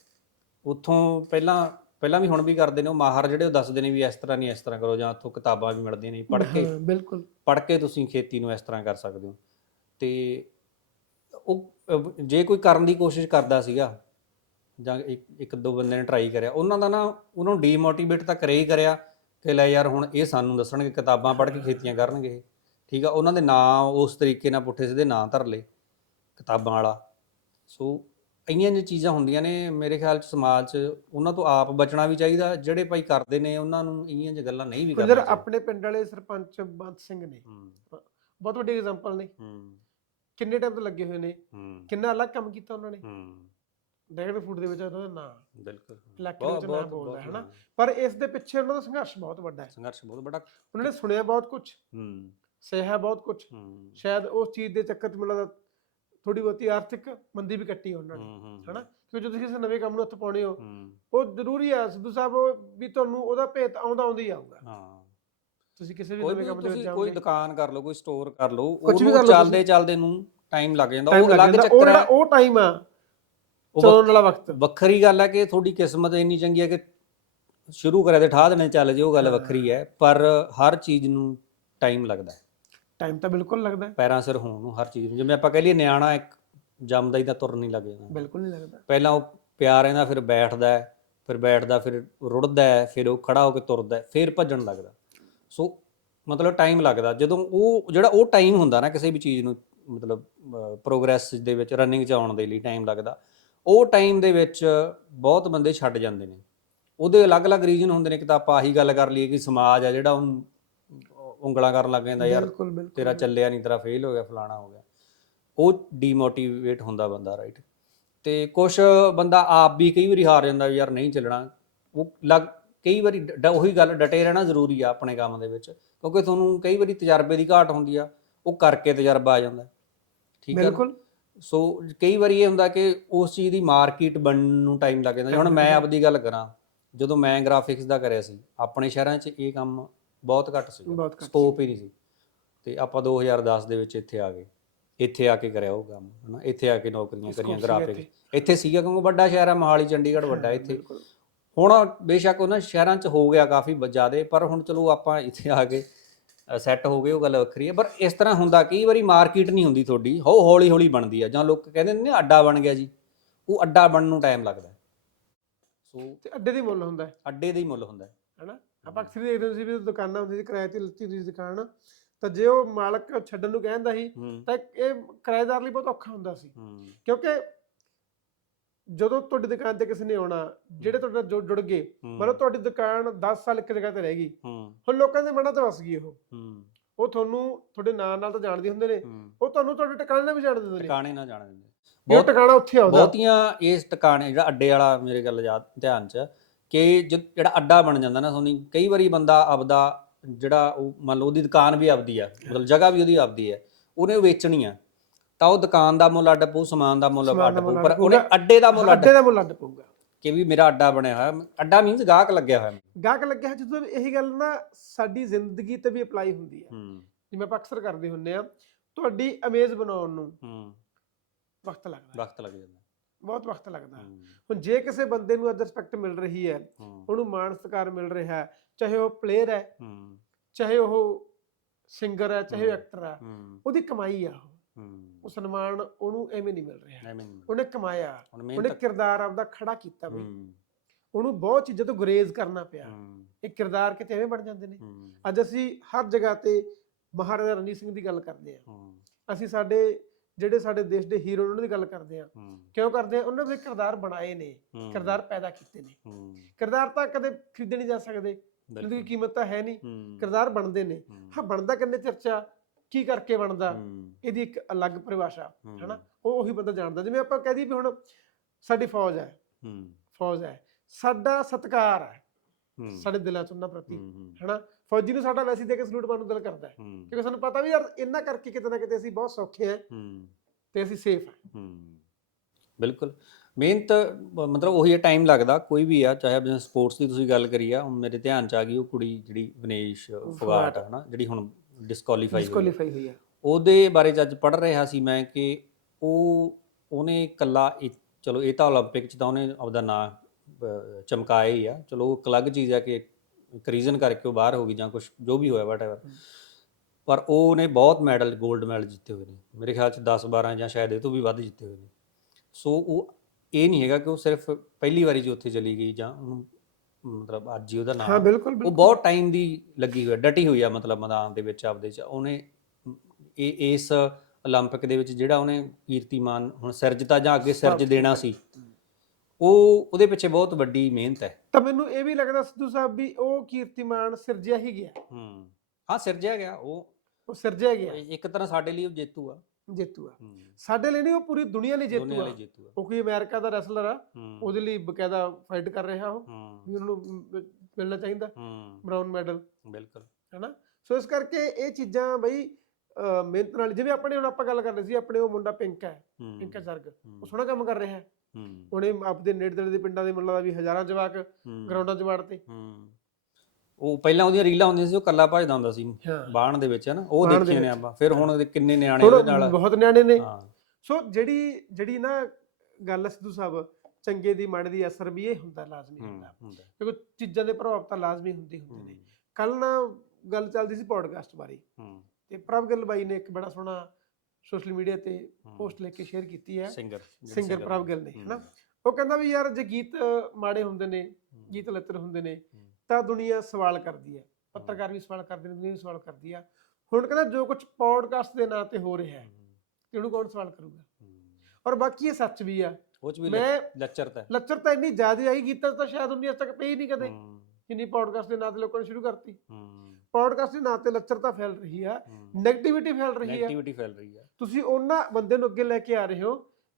ਉੱਥੋਂ ਪਹਿਲਾਂ ਪਹਿਲਾਂ ਵੀ ਹੁਣ ਵੀ ਕਰਦੇ ਨੇ ਉਹ ਮਾਹਰ ਜਿਹੜੇ ਉਹ ਦੱਸਦੇ ਨੇ ਵੀ ਇਸ ਤਰ੍ਹਾਂ ਨਹੀਂ ਇਸ ਤਰ੍ਹਾਂ ਕਰੋ ਜਾਂ ਉੱਥੋਂ ਕਿਤਾਬਾਂ ਵੀ ਮਿਲਦੀਆਂ ਨੇ ਪੜ੍ਹ ਕੇ ਹਾਂ, ਬਿਲਕੁਲ। ਪੜ੍ਹ ਕੇ ਤੁਸੀਂ ਖੇਤੀ ਨੂੰ ਇਸ ਤਰ੍ਹਾਂ ਕਰ ਸਕਦੇ ਹੋ। ਤੇ ਉਹ ਅਹ, ਜੇ ਕੋਈ ਕਰਨ ਦੀ ਕੋਸ਼ਿਸ਼ ਕਰਦਾ ਸੀਗਾ ਜਾਂ ਇੱਕ ਇੱਕ ਦੋ ਬੰਦੇ ਨੇ ਟਰਾਈ ਕਰਿਆ ਉਹਨਾਂ ਦਾ ਨਾ ਉਹਨਾਂ ਨੂੰ ਡੀਮੋਟੀਵੇਟ ਤਾਂ ਕਰਿਆ ਹੀ ਕਰਿਆ ਕਿ ਲੈ ਯਾਰ ਹੁਣ ਇਹ ਸਾਨੂੰ ਦੱਸਣਗੇ ਕਿਤਾਬਾਂ ਪੜ੍ਹ ਕੇ ਖੇਤੀਆਂ ਕਰਨਗੇ ਇਹ। ਠੀਕ ਆ ਉਹਨਾਂ ਦੇ ਨਾਂ ਉਸ ਤਰੀਕੇ ਨਾਲ ਪੁੱਠੇ ਸਿੱਧੇ ਨਾਂ ਧਰ ਲਏ ਕਿਤਾਬਾਂ ਵਾਲਾ। ਸੋ ਇੰਨੀਆਂ ਜਿਹੀਆਂ ਚੀਜ਼ਾਂ ਹੁੰਦੀਆਂ ਨੇ ਮੇਰੇ ਖਿਆਲ ਚ ਸਮਾਜ 'ਚ ਉਹਨਾਂ ਤੋਂ ਆਪ ਬਚਣਾ ਵੀ ਚਾਹੀਦਾ ਜਿਹੜੇ ਭਾਈ ਕਰਦੇ ਨੇ ਉਹਨਾਂ ਨੂੰ ਇੰਨੀਆਂ ਜਿਹੀਆਂ ਗੱਲਾਂ ਨਹੀਂ ਵੀ ਕਰਨੀਆਂ ਜਿਹੜਾ ਚਾਹੀਦੀਆਂ। ਆਪਣੇ ਪਿੰਡ ਵਾਲੇ ਸਰਪੰਚ ਬੰਤ ਸਿੰਘ ਨੇ ਬਹੁਤ ਵੱਡੇ ਐਗਜ਼ਾਮਪਲ ਨੇ। ਕਿੰਨੇ ਟਾਈਮ ਤੋਂ ਲੱਗੇ ਹੋਏ ਨੇ ਕਿੰਨਾ ਅਲੱਗ ਕੰਮ ਕੀਤਾ ਉਹਨਾਂ ਨੇ। ਡਰੈਗਨ ਫੂਡ ਦੇ ਵਿੱਚ ਉਹਦਾ ਨਾਂ। ਬਿਲਕੁਲ। ਇਲਾਕੇ ਵਿੱਚ ਨਾਮ ਬਹੁਤ- ਬੋਲਦਾ ਹੈ ਹਾਂ। ਪਰ ਇਸ ਦੇ ਪਿੱਛੇ ਉਹਨਾਂ ਦਾ ਸੰਘਰਸ਼ ਬਹੁਤ ਵੱਡਾ ਹੈ। ਸੰਘਰਸ਼ ਬਹੁਤ ਬੜਾ ਉਹਨਾਂ ਨੇ ਸੁਣਿਆ ਬਹੁਤ ਕੁਝ ਹੂੰ। ਸਹਿਆ ਬਹੁਤ ਕੁਝ ਸ਼ਾਇਦ ਉਸ ਚੀਜ਼ ਦੇ ਚੱਕਰ 'ਚ ਮੈਨੂੰ ਲੱਗਦਾ ਥੋੜੀ ਬਹੁਤੀ ਆਰਥਿਕ ਮੰਦੀ ਵੀ ਕੱਟੀ ਉਹਨਾਂ ਨੇ ਹਨਾ? ਕਿਉਂਕਿ ਜਦੋਂ ਤੁਸੀਂ ਕਿਸੇ ਨਵੇਂ ਕੰਮ ਨੂੰ ਹੱਥ ਪਾਉਣੇ ਹੋ ਉਹ ਜ਼ਰੂਰੀ ਹੈ ਸਿੱਧੂ ਸਾਹਿਬ ਵੀ ਤੁਹਾਨੂੰ ਉਹਦਾ ਭੇਤ ਆਉਂਦਾ ਆਉਂਦਾ ਆਊਗਾ। ਹਾਂ। ਤੁਸੀਂ ਕਿਸੇ ਵੀ ਨਵੇਂ ਕੰਮ ਦੇ ਵਿੱਚ ਕੋਈ ਦੁਕਾਨ ਕਰ ਲਓ ਕੋਈ ਸਟੋਰ ਕਰ ਲਓ ਉਹਨੂੰ ਚੱਲਦੇ ਚੱਲਦੇ ਨੂੰ ਟਾਈਮ ਲੱਗ ਜਾਂਦਾ। ਉਹ ਲੱਗ ਅਲੱਗ ਚੱਕਰ ਹੈ। ਉਹ ਟਾਈਮ ਆ ਉਹ ਚਲਾਉਣ ਵਾਲਾ ਵਕਤ। ਵੱਖਰੀ ਗੱਲ ਹੈ ਕਿ ਤੁਹਾਡੀ ਕਿਸਮਤ ਇੰਨੀ ਚੰਗੀ ਹੈ ਕਿ ਸ਼ੁਰੂ ਕਰਿਆ ਤੇ ਠਾ ਦੇਣੇ ਚੱਲ ਜੇ ਉਹ ਗੱਲ ਵੱਖਰੀ ਹੈ ਪਰ ਹਰ ਚੀਜ਼ ਨੂੰ ਟਾਈਮ ਲੱਗਦਾ ਹੈ। ਟਾਈਮ ਤਾਂ ਬਿਲਕੁਲ ਲੱਗਦਾ ਹੈ। ਪੈਰਾਂ ਸਿਰ ਹੋਣ ਨੂੰ ਹਰ ਚੀਜ਼ ਨੂੰ। ਜਿਵੇਂ ਆਪਾਂ ਕਹਿ ਲਈਏ ਨਿਆਣਾ ਇੱਕ ਜੰਮਦਾ ਹੀ ਤਾਂ ਤੁਰ ਨਹੀਂ ਲੱਗ ਜਾਂਦਾ। ਬਿਲਕੁਲ ਨਹੀਂ ਲੱਗਦਾ। ਪਹਿਲਾਂ ਉਹ ਪਿਆ ਰਹਿੰਦਾ ਫਿਰ ਬੈਠਦਾ ਹੈ ਫਿਰ ਬੈਠਦਾ ਫਿਰ ਰੁੜਦਾ ਹੈ ਫਿਰ ਉਹ ਖੜਾ ਹੋ ਕੇ ਤੁਰਦਾ ਹੈ ਫਿਰ ਭੱਜਣ ਲੱਗਦਾ। ਸੋ ਮਤਲਬ ਟਾਈਮ ਲੱਗਦਾ। ਜਦੋਂ ਉਹ ਜਿਹੜਾ ਉਹ ਟਾਈਮ ਹੁੰਦਾ ਨਾ ਕਿਸੇ ਵੀ ਚੀਜ਼ ਨੂੰ ਮਤਲਬ ਪ੍ਰੋਗਰੈਸ ਦੇ ਵਿੱਚ ਰਨਿੰਗ ਚ ਆਉਣ ਦੇ ਲਈ ਟਾਈਮ ਲੱਗਦਾ ਉਹ ਟਾਈਮ ਦੇ ਵਿੱਚ ਬਹੁਤ ਬੰਦੇ ਛੱਡ ਜਾਂਦੇ ਨੇ। ਉਹਦੇ ਅਲੱਗ-ਅਲੱਗ ਰੀਜਨ ਹੁੰਦੇ ਨੇ। ਕਿ ਤਾਂ ਆਪਾਂ ਆਹੀ ਗੱਲ ਕਰ ਲਈਏ ਕਿ ਸਮਾਜ ਆ ਜਿਹੜਾ ਉਹਨੂੰ ਉਂਗਲਾਂ ਕਰਨ ਲੱਗ ਜਾਂਦਾ ਯਾਰ ਬਿਲਕੁਲ ਬਿਲਕੁਲ ਤੇਰਾ ਚੱਲਿਆ ਨਹੀਂ ਤੇਰਾ ਫੇਲ ਹੋ ਗਿਆ ਫਲਾਣਾ ਹੋ ਗਿਆ। ਉਹ ਡੀਮੋਟੀਵੇਟ ਹੁੰਦਾ ਬੰਦਾ ਰਾਈਟ ਤੇ ਕੁਝ ਬੰਦਾ ਆਪ ਵੀ ਕਈ ਵਾਰੀ ਹਾਰ ਜਾਂਦਾ ਯਾਰ ਨਹੀਂ ਚੱਲਣਾ। ਉਹ ਲੱਗ ਕਈ ਵਾਰੀ ਉਹੀ ਗੱਲ ਡਟੇ ਰਹਿਣਾ ਜ਼ਰੂਰੀ ਆ ਆਪਣੇ ਕੰਮ ਦੇ ਵਿੱਚ ਕਿਉਂਕਿ ਤੁਹਾਨੂੰ ਕਈ ਵਾਰੀ ਤਜਰਬੇ ਦੀ ਘਾਟ ਹੁੰਦੀ ਆ ਉਹ ਕਰਕੇ ਤਜਰਬਾ ਆ ਜਾਂਦਾ। ਠੀਕ ਹੈ ਬਿਲਕੁਲ। ਸੋ ਕਈ ਵਾਰੀ ਇਹ ਹੁੰਦਾ ਕਿ ਉਸ ਚੀਜ਼ ਦੀ ਮਾਰਕੀਟ ਬਣਨ ਨੂੰ ਟਾਈਮ ਲੱਗ ਜਾਂਦਾ। ਹੁਣ ਮੈਂ ਆਪਦੀ ਗੱਲ ਕਰਾਂ ਜਦੋਂ ਮੈਂ ਗ੍ਰਾਫਿਕਸ ਦਾ ਕਰਿਆ ਸੀ ਆਪਣੇ ਸ਼ਹਿਰਾਂ 'ਚ ਇਹ ਕੰਮ ਬਹੁਤ ਘੱਟ ਸੀ ਬਹੁਤ ਘੱਟ ਸਕੋਪ ਹੀ ਨਹੀਂ ਸੀ। ਤੇ ਆਪਾਂ 2010 ਦੇ ਵਿੱਚ ਇੱਥੇ ਆ ਗਏ। ਇੱਥੇ ਆ ਕੇ ਕਰਿਆ ਉਹ ਕੰਮ ਹਨਾ? ਇੱਥੇ ਆ ਕੇ ਨੌਕਰੀਆਂ ਕਰੀਆਂ ਸੀਗਾ ਗ੍ਰਾਫਿਕਸ ਇੱਥੇ। ਸੀਗਾ ਕਿਉਂਕਿ ਵੱਡਾ ਸ਼ਹਿਰ ਹੈ ਮੋਹਾਲੀ ਚੰਡੀਗੜ੍ਹ ਵੱਡਾ ਇੱਥੇ। ਹੁਣ ਬੇਸ਼ੱਕ ਉਹਨਾਂ ਸ਼ਹਿਰਾਂ 'ਚ ਹੋ ਗਿਆ ਕਾਫੀ ਜ਼ਿਆਦੇ ਪਰ ਹੁਣ ਚਲੋ ਆਪਾਂ ਇੱਥੇ ਆ ਕੇ ਸੈੱਟ ਹੋ ਗਏ ਉਹ ਗੱਲ ਵੱਖਰੀ ਹੈ ਪਰ ਇਸ ਤਰ੍ਹਾਂ ਹੁੰਦਾ ਕਈ ਵਾਰੀ ਮਾਰਕੀਟ ਨਹੀਂ ਹੁੰਦੀ ਤੁਹਾਡੀ। ਹੌ ਹੌਲੀ ਹੌਲੀ ਬਣਦੀ ਆ। ਜਾਂ ਲੋਕ ਕਹਿੰਦੇ ਨੇ ਅੱਡਾ ਬਣ ਗਿਆ ਜੀ। ਉਹ ਅੱਡਾ ਬਣਨ ਨੂੰ ਟਾਈਮ ਲੱਗਦਾ। ਸੋ ਤੇ ਅੱਡੇ ਦੀ ਮੁੱਲ ਹੁੰਦਾ ਹੈ। ਅੱਡੇ ਦਾ ਹੀ ਮੁੱਲ ਹੁੰਦਾ ਹੈ। ਹਨਾ? ਆਪਾਂ ਅਕਸਰ ਦੇਖਦੇ ਹੁੰਦੇ ਸੀ ਵੀ ਦੁਕਾਨਾਂ ਹੁੰਦੀ ਸੀ ਕਿਰਾਏ ਤੇ ਲੱਤੀ ਹੁੰਦੀ ਸੀ ਦੁਕਾਨ ਤਾਂ ਜੇ ਉਹ ਮਾਲਕ ਛੱਡਣ ਨੂੰ ਕਹਿੰਦਾ ਸੀ ਤਾਂ ਇਹ ਕਿਰਾਏਦਾਰ ਲਈ ਬਹੁਤ ਔਖਾ ਹੁੰਦਾ ਸੀ। ਕਿਉਂਕਿ ਜਦੋਂ ਤੁਹਾਡੀ ਦੁਕਾਨ ਤੇ ਕਿਸੇ ਨੇ ਆਉਣਾ ਜਿਹੜੇ ਤੁਹਾਡੇ ਨਾਲ ਜੁੜ- ਗਏ ਮਤਲਬ ਤੁਹਾਡੀ ਦੁਕਾਨ 10 ਸਾਲ ਇੱਕ ਜਗ੍ਹਾ ਤੇ ਰਹਿ ਗਈ। ਹੁਣ ਲੋਕਾਂ ਦੇ ਮਨਾਂ ਤੇ ਵਸ ਗਈ ਉਹ। ਉਹ ਤੁਹਾਨੂੰ ਤੁਹਾਡੇ ਨਾਂ ਨਾਲ ਤਾਂ ਜਾਣਦੇ ਹੁੰਦੇ ਨੇ। ਉਹ ਤੁਹਾਨੂੰ ਤੁਹਾਡੇ ਟਿਕਾਣੇ ਨਾਲ ਵੀ ਜਾਣਦੇ ਹੁੰਦੇ ਨੇ। ਟਿਕਾਣੇ ਨਾ ਜਾਣ ਦਿੰਦੇ ਵੀ ਉਹ ਬਹੁਤ ਟਿਕਾਣਾ ਉੱਥੇ ਆਉਂਦਾ। ਬਹੁਤੀਆਂ ਇਸ ਟਿਕਾਣੇ ਜਿਹੜਾ ਅੱਡੇ ਵਾਲਾ ਮੇਰੇ ਗੱਲ ਯਾਦ ਧਿਆਨ ਚ ਕਿ ਜ- ਜਿਹੜਾ ਅੱਡਾ ਬਣ ਜਾਂਦਾ ਨਾ ਸੋਨੀ ਕਈ ਵਾਰੀ ਬੰਦਾ ਆਪਦਾ ਜਿਹੜਾ ਉਹ ਮੰਨ ਲਓ ਉਹਦੀ ਦੁਕਾਨ ਵੀ ਆਪਦੀ ਆ ਮਤਲਬ ਜਗ੍ਹਾ ਵੀ ਉਹਦੀ ਆਪਦੀ ਹੈ ਉਹਨੇ ਉਹ ਵੇਚਣੀ ਆ ਤਾਂ ਉਹ ਦੁਕਾਨ ਦਾ ਮੁੱਲ ਅੱਡ ਪਊ ਸਮਾਨ ਦਾ ਮੁੱਲ ਸਮਾਨ ਅੱਡ ਦਾ ਪਊ ਮੁੱਲ ਪਰ ਅੱਡ ਉਹਨੇ ਪਊਗਾ। ਅੱਡੇ ਦਾ ਮੁੱਲ ਅੱਡ ਅੱਡੇ ਦਾ ਮੁੱਲ ਅੱਡ ਪਊਗਾ। ਕਿ ਵੀ ਮੇਰਾ ਅੱਡਾ ਬਣਿਆ ਹੋਇਆ ਅੱਡਾ ਮੀਨਸ ਗਾਹਕ ਲੱਗਿਆ ਹੋਇਆ। ਗਾਹਕ ਲੱਗਿਆ ਜਦੋਂ ਇਹੀ ਗੱਲ ਨਾ ਸਾਡੀ ਜ਼ਿੰਦਗੀ ਤੇ ਵੀ ਅਪਲਾਈ ਹੁੰਦੀ ਹੈ ਹੂੰ। ਜਿਵੇਂ ਆਪਾਂ ਅਕਸਰ ਕਰਦੇ ਹੁੰਨੇ ਆ ਤੁਹਾਡੀ ਇਮੇਜ ਬਣਾਉਣ ਨੂੰ ਹੂੰ। ਵਕਤ ਲੱਗਦਾ। ਵਕਤ ਲੱਗ ਜਾਂਦਾ। ਬਹੁਤ ਵਕਤ ਲੱਗਦਾ ਹੁਣ ਜੇ ਕਿਸੇ ਬੰਦੇ ਨੂੰ ਅੱਜ ਰਿਸਪੈਕਟ ਮਿਲ ਰਹੀ ਹੈ ਉਹਨੂੰ ਮਾਣ ਸਤਿਕਾਰ ਮਿਲ ਰਿਹਾ ਹੈ ਚਾਹੇ ਉਹ ਪਲੇਅਰ ਹੈ ਚਾਹੇ ਉਹ ਸਿੰਗਰ ਹੈ ਚਾਹੇ। ਐਕਟਰ ਹੈ ਉਹਦੀ ਕਮਾਈ ਆ ਉਹ। ਸਨਮਾਨ ਉਹਨੂੰ ਐਵੇਂ ਨਹੀਂ ਮਿਲ ਰਿਹਾ। ਉਹਨੇ ਕਮਾਇਆ। ਉਹਨੇ ਕਿਰਦਾਰ ਆਪਦਾ ਖੜਾ ਕੀਤਾ ਹੂੰ, ਉਹਨੂੰ ਬਹੁਤ ਚੀਜ਼ਾਂ ਤੋਂ ਗੁਰੇਜ਼ ਕਰਨਾ ਪਿਆ। ਇਹ ਕਿਰਦਾਰ ਕਿਤੇ ਐਵੇਂ ਬਣ ਜਾਂਦੇ ਨੇ। ਅੱਜ ਅਸੀਂ ਹਰ ਜਗ੍ਹਾ ਤੇ ਮਹਾਰਾਜਾ ਰਣਜੀਤ ਸਿੰਘ ਦੀ ਗੱਲ ਕਰਦੇ ਹੂੰ, ਅਸੀਂ ਸਾਡੇ ਜਿਹੜੇ ਸਾਡੇ ਦੇਸ਼ ਦੇ ਹੀਰੋ ਉਹਨਾਂ ਦੀ ਗੱਲ ਕਰਦੇ ਹੂੰ, ਕਿਉਂ ਕਰਦੇ ਹਾਂ? ਉਹਨਾਂ ਦੇ ਕਿਰਦਾਰ ਬਣਾਏ ਨੇ ਕਿਰਦਾਰ ਪੈਦਾ ਕੀਤੇ ਨੇ। ਕਿਰਦਾਰ ਤਾਂ ਕਦੇ ਖਰੀਦੇ ਨਹੀਂ ਜਾ ਸਕਦੇ। ਉਹਦੀ ਕੀਮਤ ਤਾਂ ਹੈ ਨਹੀਂ। ਕਿਰਦਾਰ ਬਣਦੇ ਨੇ। ਹੂੰ, ਬਣਦਾ ਕਿੰਨੇ ਚਰਚਾ ਕੀ ਕਰਕੇ ਬਣਦਾ? ਇਹਦੀ ਇੱਕ ਅਲੱਗ ਪਰਿਭਾਸ਼ਾ ਹੈਨਾ? ਉਹ ਉਹੀ ਬੰਦਾ ਜਾਣਦਾ। ਜਿਵੇਂ ਆਪਾਂ ਕਹਿ ਦਈਏ ਵੀ ਹੁਣ ਸਾਡੀ ਫੌਜ ਹੈ। ਫੌਜ ਹੈ। ਸਾਡਾ ਸਤਿਕਾਰ ਹੈ। ਸਾਡੇ ਦਿਲਾਂ 'ਚ ਉਹਨਾਂ ਪ੍ਰਤੀ ਹੈਨਾ? ਫੌਜੀ ਨੂੰ ਸਾਡਾ ਵੈਸੇ ਹੀ ਦੇ ਕੇ ਸਲੂਟ ਮਾਰਨ ਨੂੰ ਦਿਲ ਕਰਦਾ ਹੈ ਹੂੰ, ਕਿਉਂਕਿ ਸਾਨੂੰ ਪਤਾ ਵੀ ਯਾਰ ਇਹਨਾਂ ਕਰਕੇ ਕਿਤੇ ਨਾ ਕਿਤੇ ਅਸੀਂ ਬਹੁਤ ਸੌਖੇ ਹਾਂ ਹੂੰ, ਤੇ ਅਸੀਂ ਸੇਫ ਹਾਂ ਹੂੰ ਬਿਲਕੁਲ ਮਿਹਨਤ ਬ- ਮਤਲਬ ਉਹੀ ਟਾਈਮ ਲੱਗਦਾ ਕੋਈ ਵੀ ਆ ਚਾਹੇ ਬਿਜ਼ਨਸ ਸਪੋਰਟਸ ਦੀ ਤੁਸੀਂ ਗੱਲ ਕਰੀ ਆ ਹੁਣ ਮੇਰੇ ਧਿਆਨ ਚ ਆ ਗਈ ਉਹ ਕੁੜੀ ਜਿਹੜੀ ਵਿਨੇਸ਼ ਫਗਾਟ ਆ ਹਨਾ ਜਿਹੜੀ ਹੁਣ ਡਿਸਕੁਆਲੀਫਾਈ ਹੋਈ ਆ। ਡਿਸਕੁਆਲੀਫਾਈ ਹੋਈ ਹੈ ਉਹਦੇ ਬਾਰੇ 'ਚ ਅੱਜ ਪੜ੍ਹ ਰਿਹਾ ਸੀ ਮੈਂ ਕਿ ਉਹ ਉਹਨੇ ਇਕੱਲਾ ਇਹ- ਚਲੋ ਇਹ ਤਾਂ 올림픽 ਚ ਤਾਂ ਉਹਨੇ ਆਪਦਾ ਨਾਂ ਅਹ, ਚਮਕਾਇਆ ਹੀ ਆ ਚਲੋ ਉਹ ਇੱਕ ਅਲੱਗ ਚੀਜ਼ ਆ ਕਿ ਇੱਕ ਰੀਜ਼ਨ ਕਰਕੇ ਉਹ ਬਾਹਰ ਹੋ ਗਈ ਜਾਂ ਕੁਝ ਜੋ ਵੀ ਹੋਇਆ ਵਾਟਐਵਰ ਪਰ ਉਹਨੇ ਬਹੁਤ ਮੈਡਲ 골ਡ ਮੈਡਲ ਜਿੱਤੇ ਹੋਏ ਨੇ। ਮੇਰੇ ਖਿਆਲ ਚ 10 12 ਜਾਂ ਸ਼ਾਇਦ ਇਹ ਤੋਂ ਵੀ ਵੱਧ ਜਿੱਤੇ ਹੋਏ ਨੇ। ਸੋ ਉਹ ਇਹ ਨਹੀਂ ਹੈਗਾ ਕਿ ਉਹ ਸਿਰਫ ਪਹਿਲੀ ਵਾਰੀ ਜੋ ਉੱਥੇ ਚਲੀ ਗਈ ਜਾਂ ਉਹਨੂੰ ਮਤਲਬ ਅੱਜ ਹੀ ਉਹਦਾ ਨਾਮ ਹਾਂ ਬਿਲਕੁਲ ਉਹ ਬਹੁਤ ਟਾਈਮ ਦੀ ਲੱਗੀ ਹੋਈ ਡਟੀ ਹੋਈ ਆ ਮਤਲਬ ਮੈਦਾਨ ਦੇ ਵਿੱਚ ਆਪਦੇ ਚ। ਉਹਨੇ ਇਹ ਇਸ 올림픽 ਦੇ ਵਿੱਚ ਜਿਹੜਾ ਉਹਨੇ ਕੀਰਤੀਮਾਨ ਹੁਣ ਸਿਰਜਤਾ ਜਾਂ ਅੱਗੇ ਸਿਰਜ ਦੇਣਾ ਸੀ ਉਹ ਉਹਦੇ ਪਿੱਛੇ ਬਹੁਤ ਵੱਡੀ ਮਿਹਨਤ ਹੈ। ਤਾਂ ਮੈਨੂੰ ਇਹ ਵੀ ਲੱਗਦਾ ਸਿੱਧੂ ਸਾਹਿਬ ਵੀ ਉਹ ਕੀਰਤੀਮਾਨ ਸਿਰਜਿਆ ਹੀ ਗਿਆ। ਹੂੰ। ਹਾਂ ਸਿਰਜਿਆ ਗਿਆ ਉਹ ਉਹ ਸਿਰਜਿਆ ਗਿਆ। ਇੱਕ ਤਰ੍ਹਾਂ ਸਾਡੇ ਲਈ ਉਹ ਜੇਤੂ ਆ। ਜੇਤੂ ਆ। ਹੂੰ। ਸਾਡੇ ਲਈ ਨਹੀਂ ਉਹ ਪੂਰੀ ਦੁਨੀਆ ਲਈ ਦੁਨੀਆ ਜੇਤੂ ਲਈ ਆ ਜੇਤੂ ਆ। ਉਹ ਕੋਈ ਅਮਰੀਕਾ ਦਾ ਰੈਸਲਰ ਆ ਹੂੰ। ਉਹਦੇ ਲਈ ਬਕਾਇਦਾ ਫਾਈਟ ਕਰ ਰਿਹਾ ਉਹ ਹੂੰ। ਵੀ ਉਹਨੂੰ ਮ- ਮਿਲਣਾ ਚਾਹੀਦਾ। ਹੂੰ। Brown medal. ਬਿਲਕੁਲ। ਹੈਨਾ? ਸੋ ਇਸ ਕਰਕੇ ਇਹ ਚੀਜ਼ਾਂ ਬਈ ਅਹ ਮਿਹਨਤ ਨਾਲ ਜਿਵੇਂ ਆਪਣੇ ਹੁਣ ਆਪਾਂ ਗੱਲ ਕਰ ਰਹੇ ਸੀ ਆਪਣੇ ਉਹ ਮੁੰਡਾ ਪਿੰਕ ਹੈ ਹੂੰ। ਪਿੰਕ ਹੂੰ, ਉਹ ਸੋਹਣਾ ਕੰਮ ਕਰ ਰਿਹਾ ਹੈ ਹੂੰ। ਉਹਨੇ ਆਪਦੇ ਨੇੜੇ ਤੇੜੇ ਦੇ ਪਿੰਡਾਂ ਦੇ ਮੁੱਲਾਂ ਦਾ ਵੀ ਹਜ਼ਾਰਾਂ ਜਵਾਕ ਗਰਾਊਂਡਾਂ 'ਚ ਵਾੜਤੇ। ਹੂੰ। ਉਹ ਪਹਿਲਾਂ ਉਹਦੀਆਂ ਰੀਲਾਂ ਹੁੰਦੀਆਂ ਸੀ ਉਹ ਕੱਲਾ ਭਜਦਾ ਹੁੰਦਾ ਸੀ। ਬਾਣ ਦੇ ਵਿੱਚ ਹੈ ਨਾ ਉਹ ਦੇਖੀਆਂ ਨੇ। ਆਪਾਂ। ਫਿਰ ਹੁਣ ਕਿੰਨੇ ਨਿਆਣੇ ਉਹਦੇ ਨਾਲ। ਬਹੁਤ ਨਿਆਣੇ ਨੇ। ਸੋ ਜਿਹੜੀ ਜਿਹੜੀ ਨਾ ਗੱਲ ਸਿੱਧੂ ਸਾਹਿਬ ਚੰਗੇ ਦੀ ਮਾੜੇ ਦੀ ਅਸਰ ਵੀ ਇਹ ਹੁੰਦਾ ਲਾਜ਼ਮੀ ਹੁੰਦਾ। ਕਿਉਂਕਿ ਚੀਜ਼ਾਂ ਦੇ ਪ੍ਰਭਾਵ ਤਾਂ ਲਾਜ਼ਮੀ ਹੁੰਦੇ ਹੁੰਦੇ ਨੇ। ਕੱਲ ਨਾ ਗੱਲ ਚੱਲਦੀ ਸੀ ਪੋਡਕਾਸਟ ਬਾਰੇ। ਤੇ ਪ੍ਰਭ ਗਿੱਲ ਬਾਈ ਨੇ ਇੱਕ ਬੜਾ ਸੋਹਣਾ ਸੋਸ਼ਲ ਮੀਡੀਆ ਤੇ। ਪੋਸਟ ਲੈ ਕੇ ਸ਼ੇਅਰ ਕੀਤੀ ਹੈ। ਸਿੰਗਰ ਸਿੰਗਰ ਪ੍ਰਭ ਗਿੱਲ ਨੇ ਹਨਾ? ਉਹ ਕਹਿੰਦਾ ਵੀ ਯਾਰ ਜੇ ਗੀਤ ਮਾੜੇ ਹੁੰਦੇ ਨੇ ਗੀਤ ਲੱਤਰ ਹੁੰਦੇ ਨੇ ਤਾਂ ਦੁਨੀਆ ਸਵਾਲ ਕਰਦੀ ਹੈ। ਪੱਤਰਕਾਰ ਵੀ ਸਵਾਲ ਕਰਦੇ ਨੇ ਦੁਨੀਆ ਵੀ ਸਵਾਲ ਕਰਦੀ ਆ। ਹੁਣ ਕਹਿੰਦਾ ਜੋ ਕੁਝ ਪੋਡਕਾਸਟ ਦੇ ਨਾਂ ਤੇ ਹੋ ਰਿਹਾ ਹੈ ਤੇ ਉਹਨੂੰ ਕੌਣ ਸਵਾਲ ਕਰੂਗਾ। ਔਰ ਬਾਕੀ ਇਹ ਸੱਚ ਵੀ ਆ। ਉਹ ਚ ਵੀ ਮੈਂ ਲੱਚਰਤਾ ਹੈ। ਲੱਚਰ ਤਾਂ ਇੰਨੀ ਜ਼ਿਆਦਾ ਆਈ ਗੀਤਾਂ ਤਾਂ ਸ਼ਾਇਦ ਉਨੀ ਅੱਜ ਤੱਕ ਪਈ ਨਹੀਂ ਕਦੇ। ਜਿੰਨੀ ਪੋਡਕਾਸਟ ਦੇ ਨਾਂ ਤੇ ਲੋਕਾਂ ਨੇ ਸ਼ੁਰੂ ਕਰਤੀ। ਪੋਡਕਾਸਟ ਦੇ ਨਾਂ ਤੇ ਲੱਚਰਤਾ ਫੈਲ ਰਹੀ ਹੂੰ। ਨੈਗੇਟਿਵਿਟੀ ਫੈਲ ਰਹੀ ਆ। ਨੈਗੇਟਿਵਿਟੀ ਫੈਲ ਰਹੀ ਹੈ ਤੁਸੀਂ ਉਹਨਾਂ ਬੰਦੇ ਨੂੰ ਅੱਗੇ ਲੈ ਕੇ ਆ ਰਹੇ ਹੋ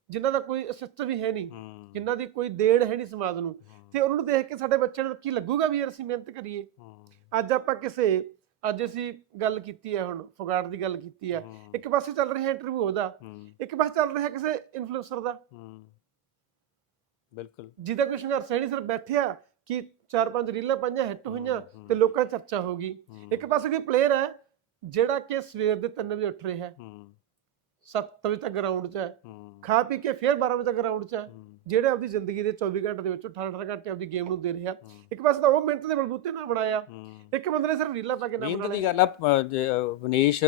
ਜਿਨ੍ਹਾਂ ਦਾ ਕੋਈ ਅਸਿਸਟ ਵੀ ਹੈ ਨਹੀਂ ਹੂੰ, ਜਿਨ੍ਹਾਂ ਦੀ ਕੋਈ ਦੇਣ ਹੈ ਨਹੀਂ ਸਮਾਜ ਨੂੰ। ਹੂੰ, ਤੇ ਉਹਨਾਂ ਨੂੰ ਦੇਖ ਕੇ ਸਾਡੇ ਬੱਚਿਆਂ ਨੂੰ ਕੀ ਲੱਗੂਗਾ ਵੀ ਯਾਰ ਅਸੀਂ ਮਿਹਨਤ ਕਰੀਏ? ਹੂੰ, ਅੱਜ ਆਪਾਂ ਕਿਸੇ ਅੱਜ ਅਸੀਂ ਗੱਲ ਕੀਤੀ ਹੈ ਹੁਣ ਫੁਗਾੜ ਦੀ ਗੱਲ ਕੀਤੀ ਹੈ ਹੂੰ, ਇੱਕ ਪਾਸੇ ਚੱਲ ਰਿਹਾ ਇੰਟਰਵਿਊ ਉਹਦਾ ਹੂੰ, ਇੱਕ ਪਾਸੇ ਚੱਲ ਰਿਹਾ ਕਿਸੇ ਇਨਫਲੂਐਂਸਰ ਦਾ। ਹੂੰ। ਬਿਲਕੁਲ। ਜਿਹਦਾ ਕੋਈ ਸੰਘਰਸ਼ ਹੈ ਨਹੀਂ ਸਿਰਫ ਬੈਠਿਆ ਕਿ ਚਾਰ ਪੰਜ ਰੀਲਾਂ ਪਾਈਆਂ ਹਿੱਟ ਹੋਈਆਂ ਤੇ ਲੋਕਾਂ 'ਚ ਚਰਚਾ ਹੋ ਗਈ। ਇੱਕ ਪਾਸੇ ਕੋਈ ਪਲੇਅਰ ਹੈ ਜਿਹੜਾ ਕਿ ਸਵੇਰ ਦੇ 3 ਵਜੇ ਉੱਠ ਰਿਹਾ ਹੈ। ਹੂੰ, 7 ਵਜੇ ਤੱਕ ਗਰਾਊਂਡ 'ਚ ਹੈ। ਖਾ ਪੀ ਕੇ ਫਿਰ 12 ਵਜੇ ਤੱਕ ਗਰਾਊਂਡ 'ਚ ਹੈ। ਜਿਹੜੇ ਆਪਦੀ ਜ਼ਿੰਦਗੀ ਦੇ 24 ਘੰਟੇ ਦੇ ਵਿੱਚ 18 18 ਘੰਟੇ ਆਪਦੀ ਗੇਮ ਨੂੰ ਦੇ ਰਿਹਾ। ਇੱਕ ਪਾਸੇ ਤਾਂ ਉਹ ਮਿਹਨਤ ਦੇ ਬਲਬੂਤੇ ਨਾਲ ਬਣਾਇਆ। ਇੱਕ ਬੰਦੇ ਨੇ ਸਿਰਫ ਰੀਲਾਂ ਪਾ ਕੇ ਨਾ ਮਿਹਨਤ ਦੀ ਗੱਲ ਆ ਵਿਨੇਸ਼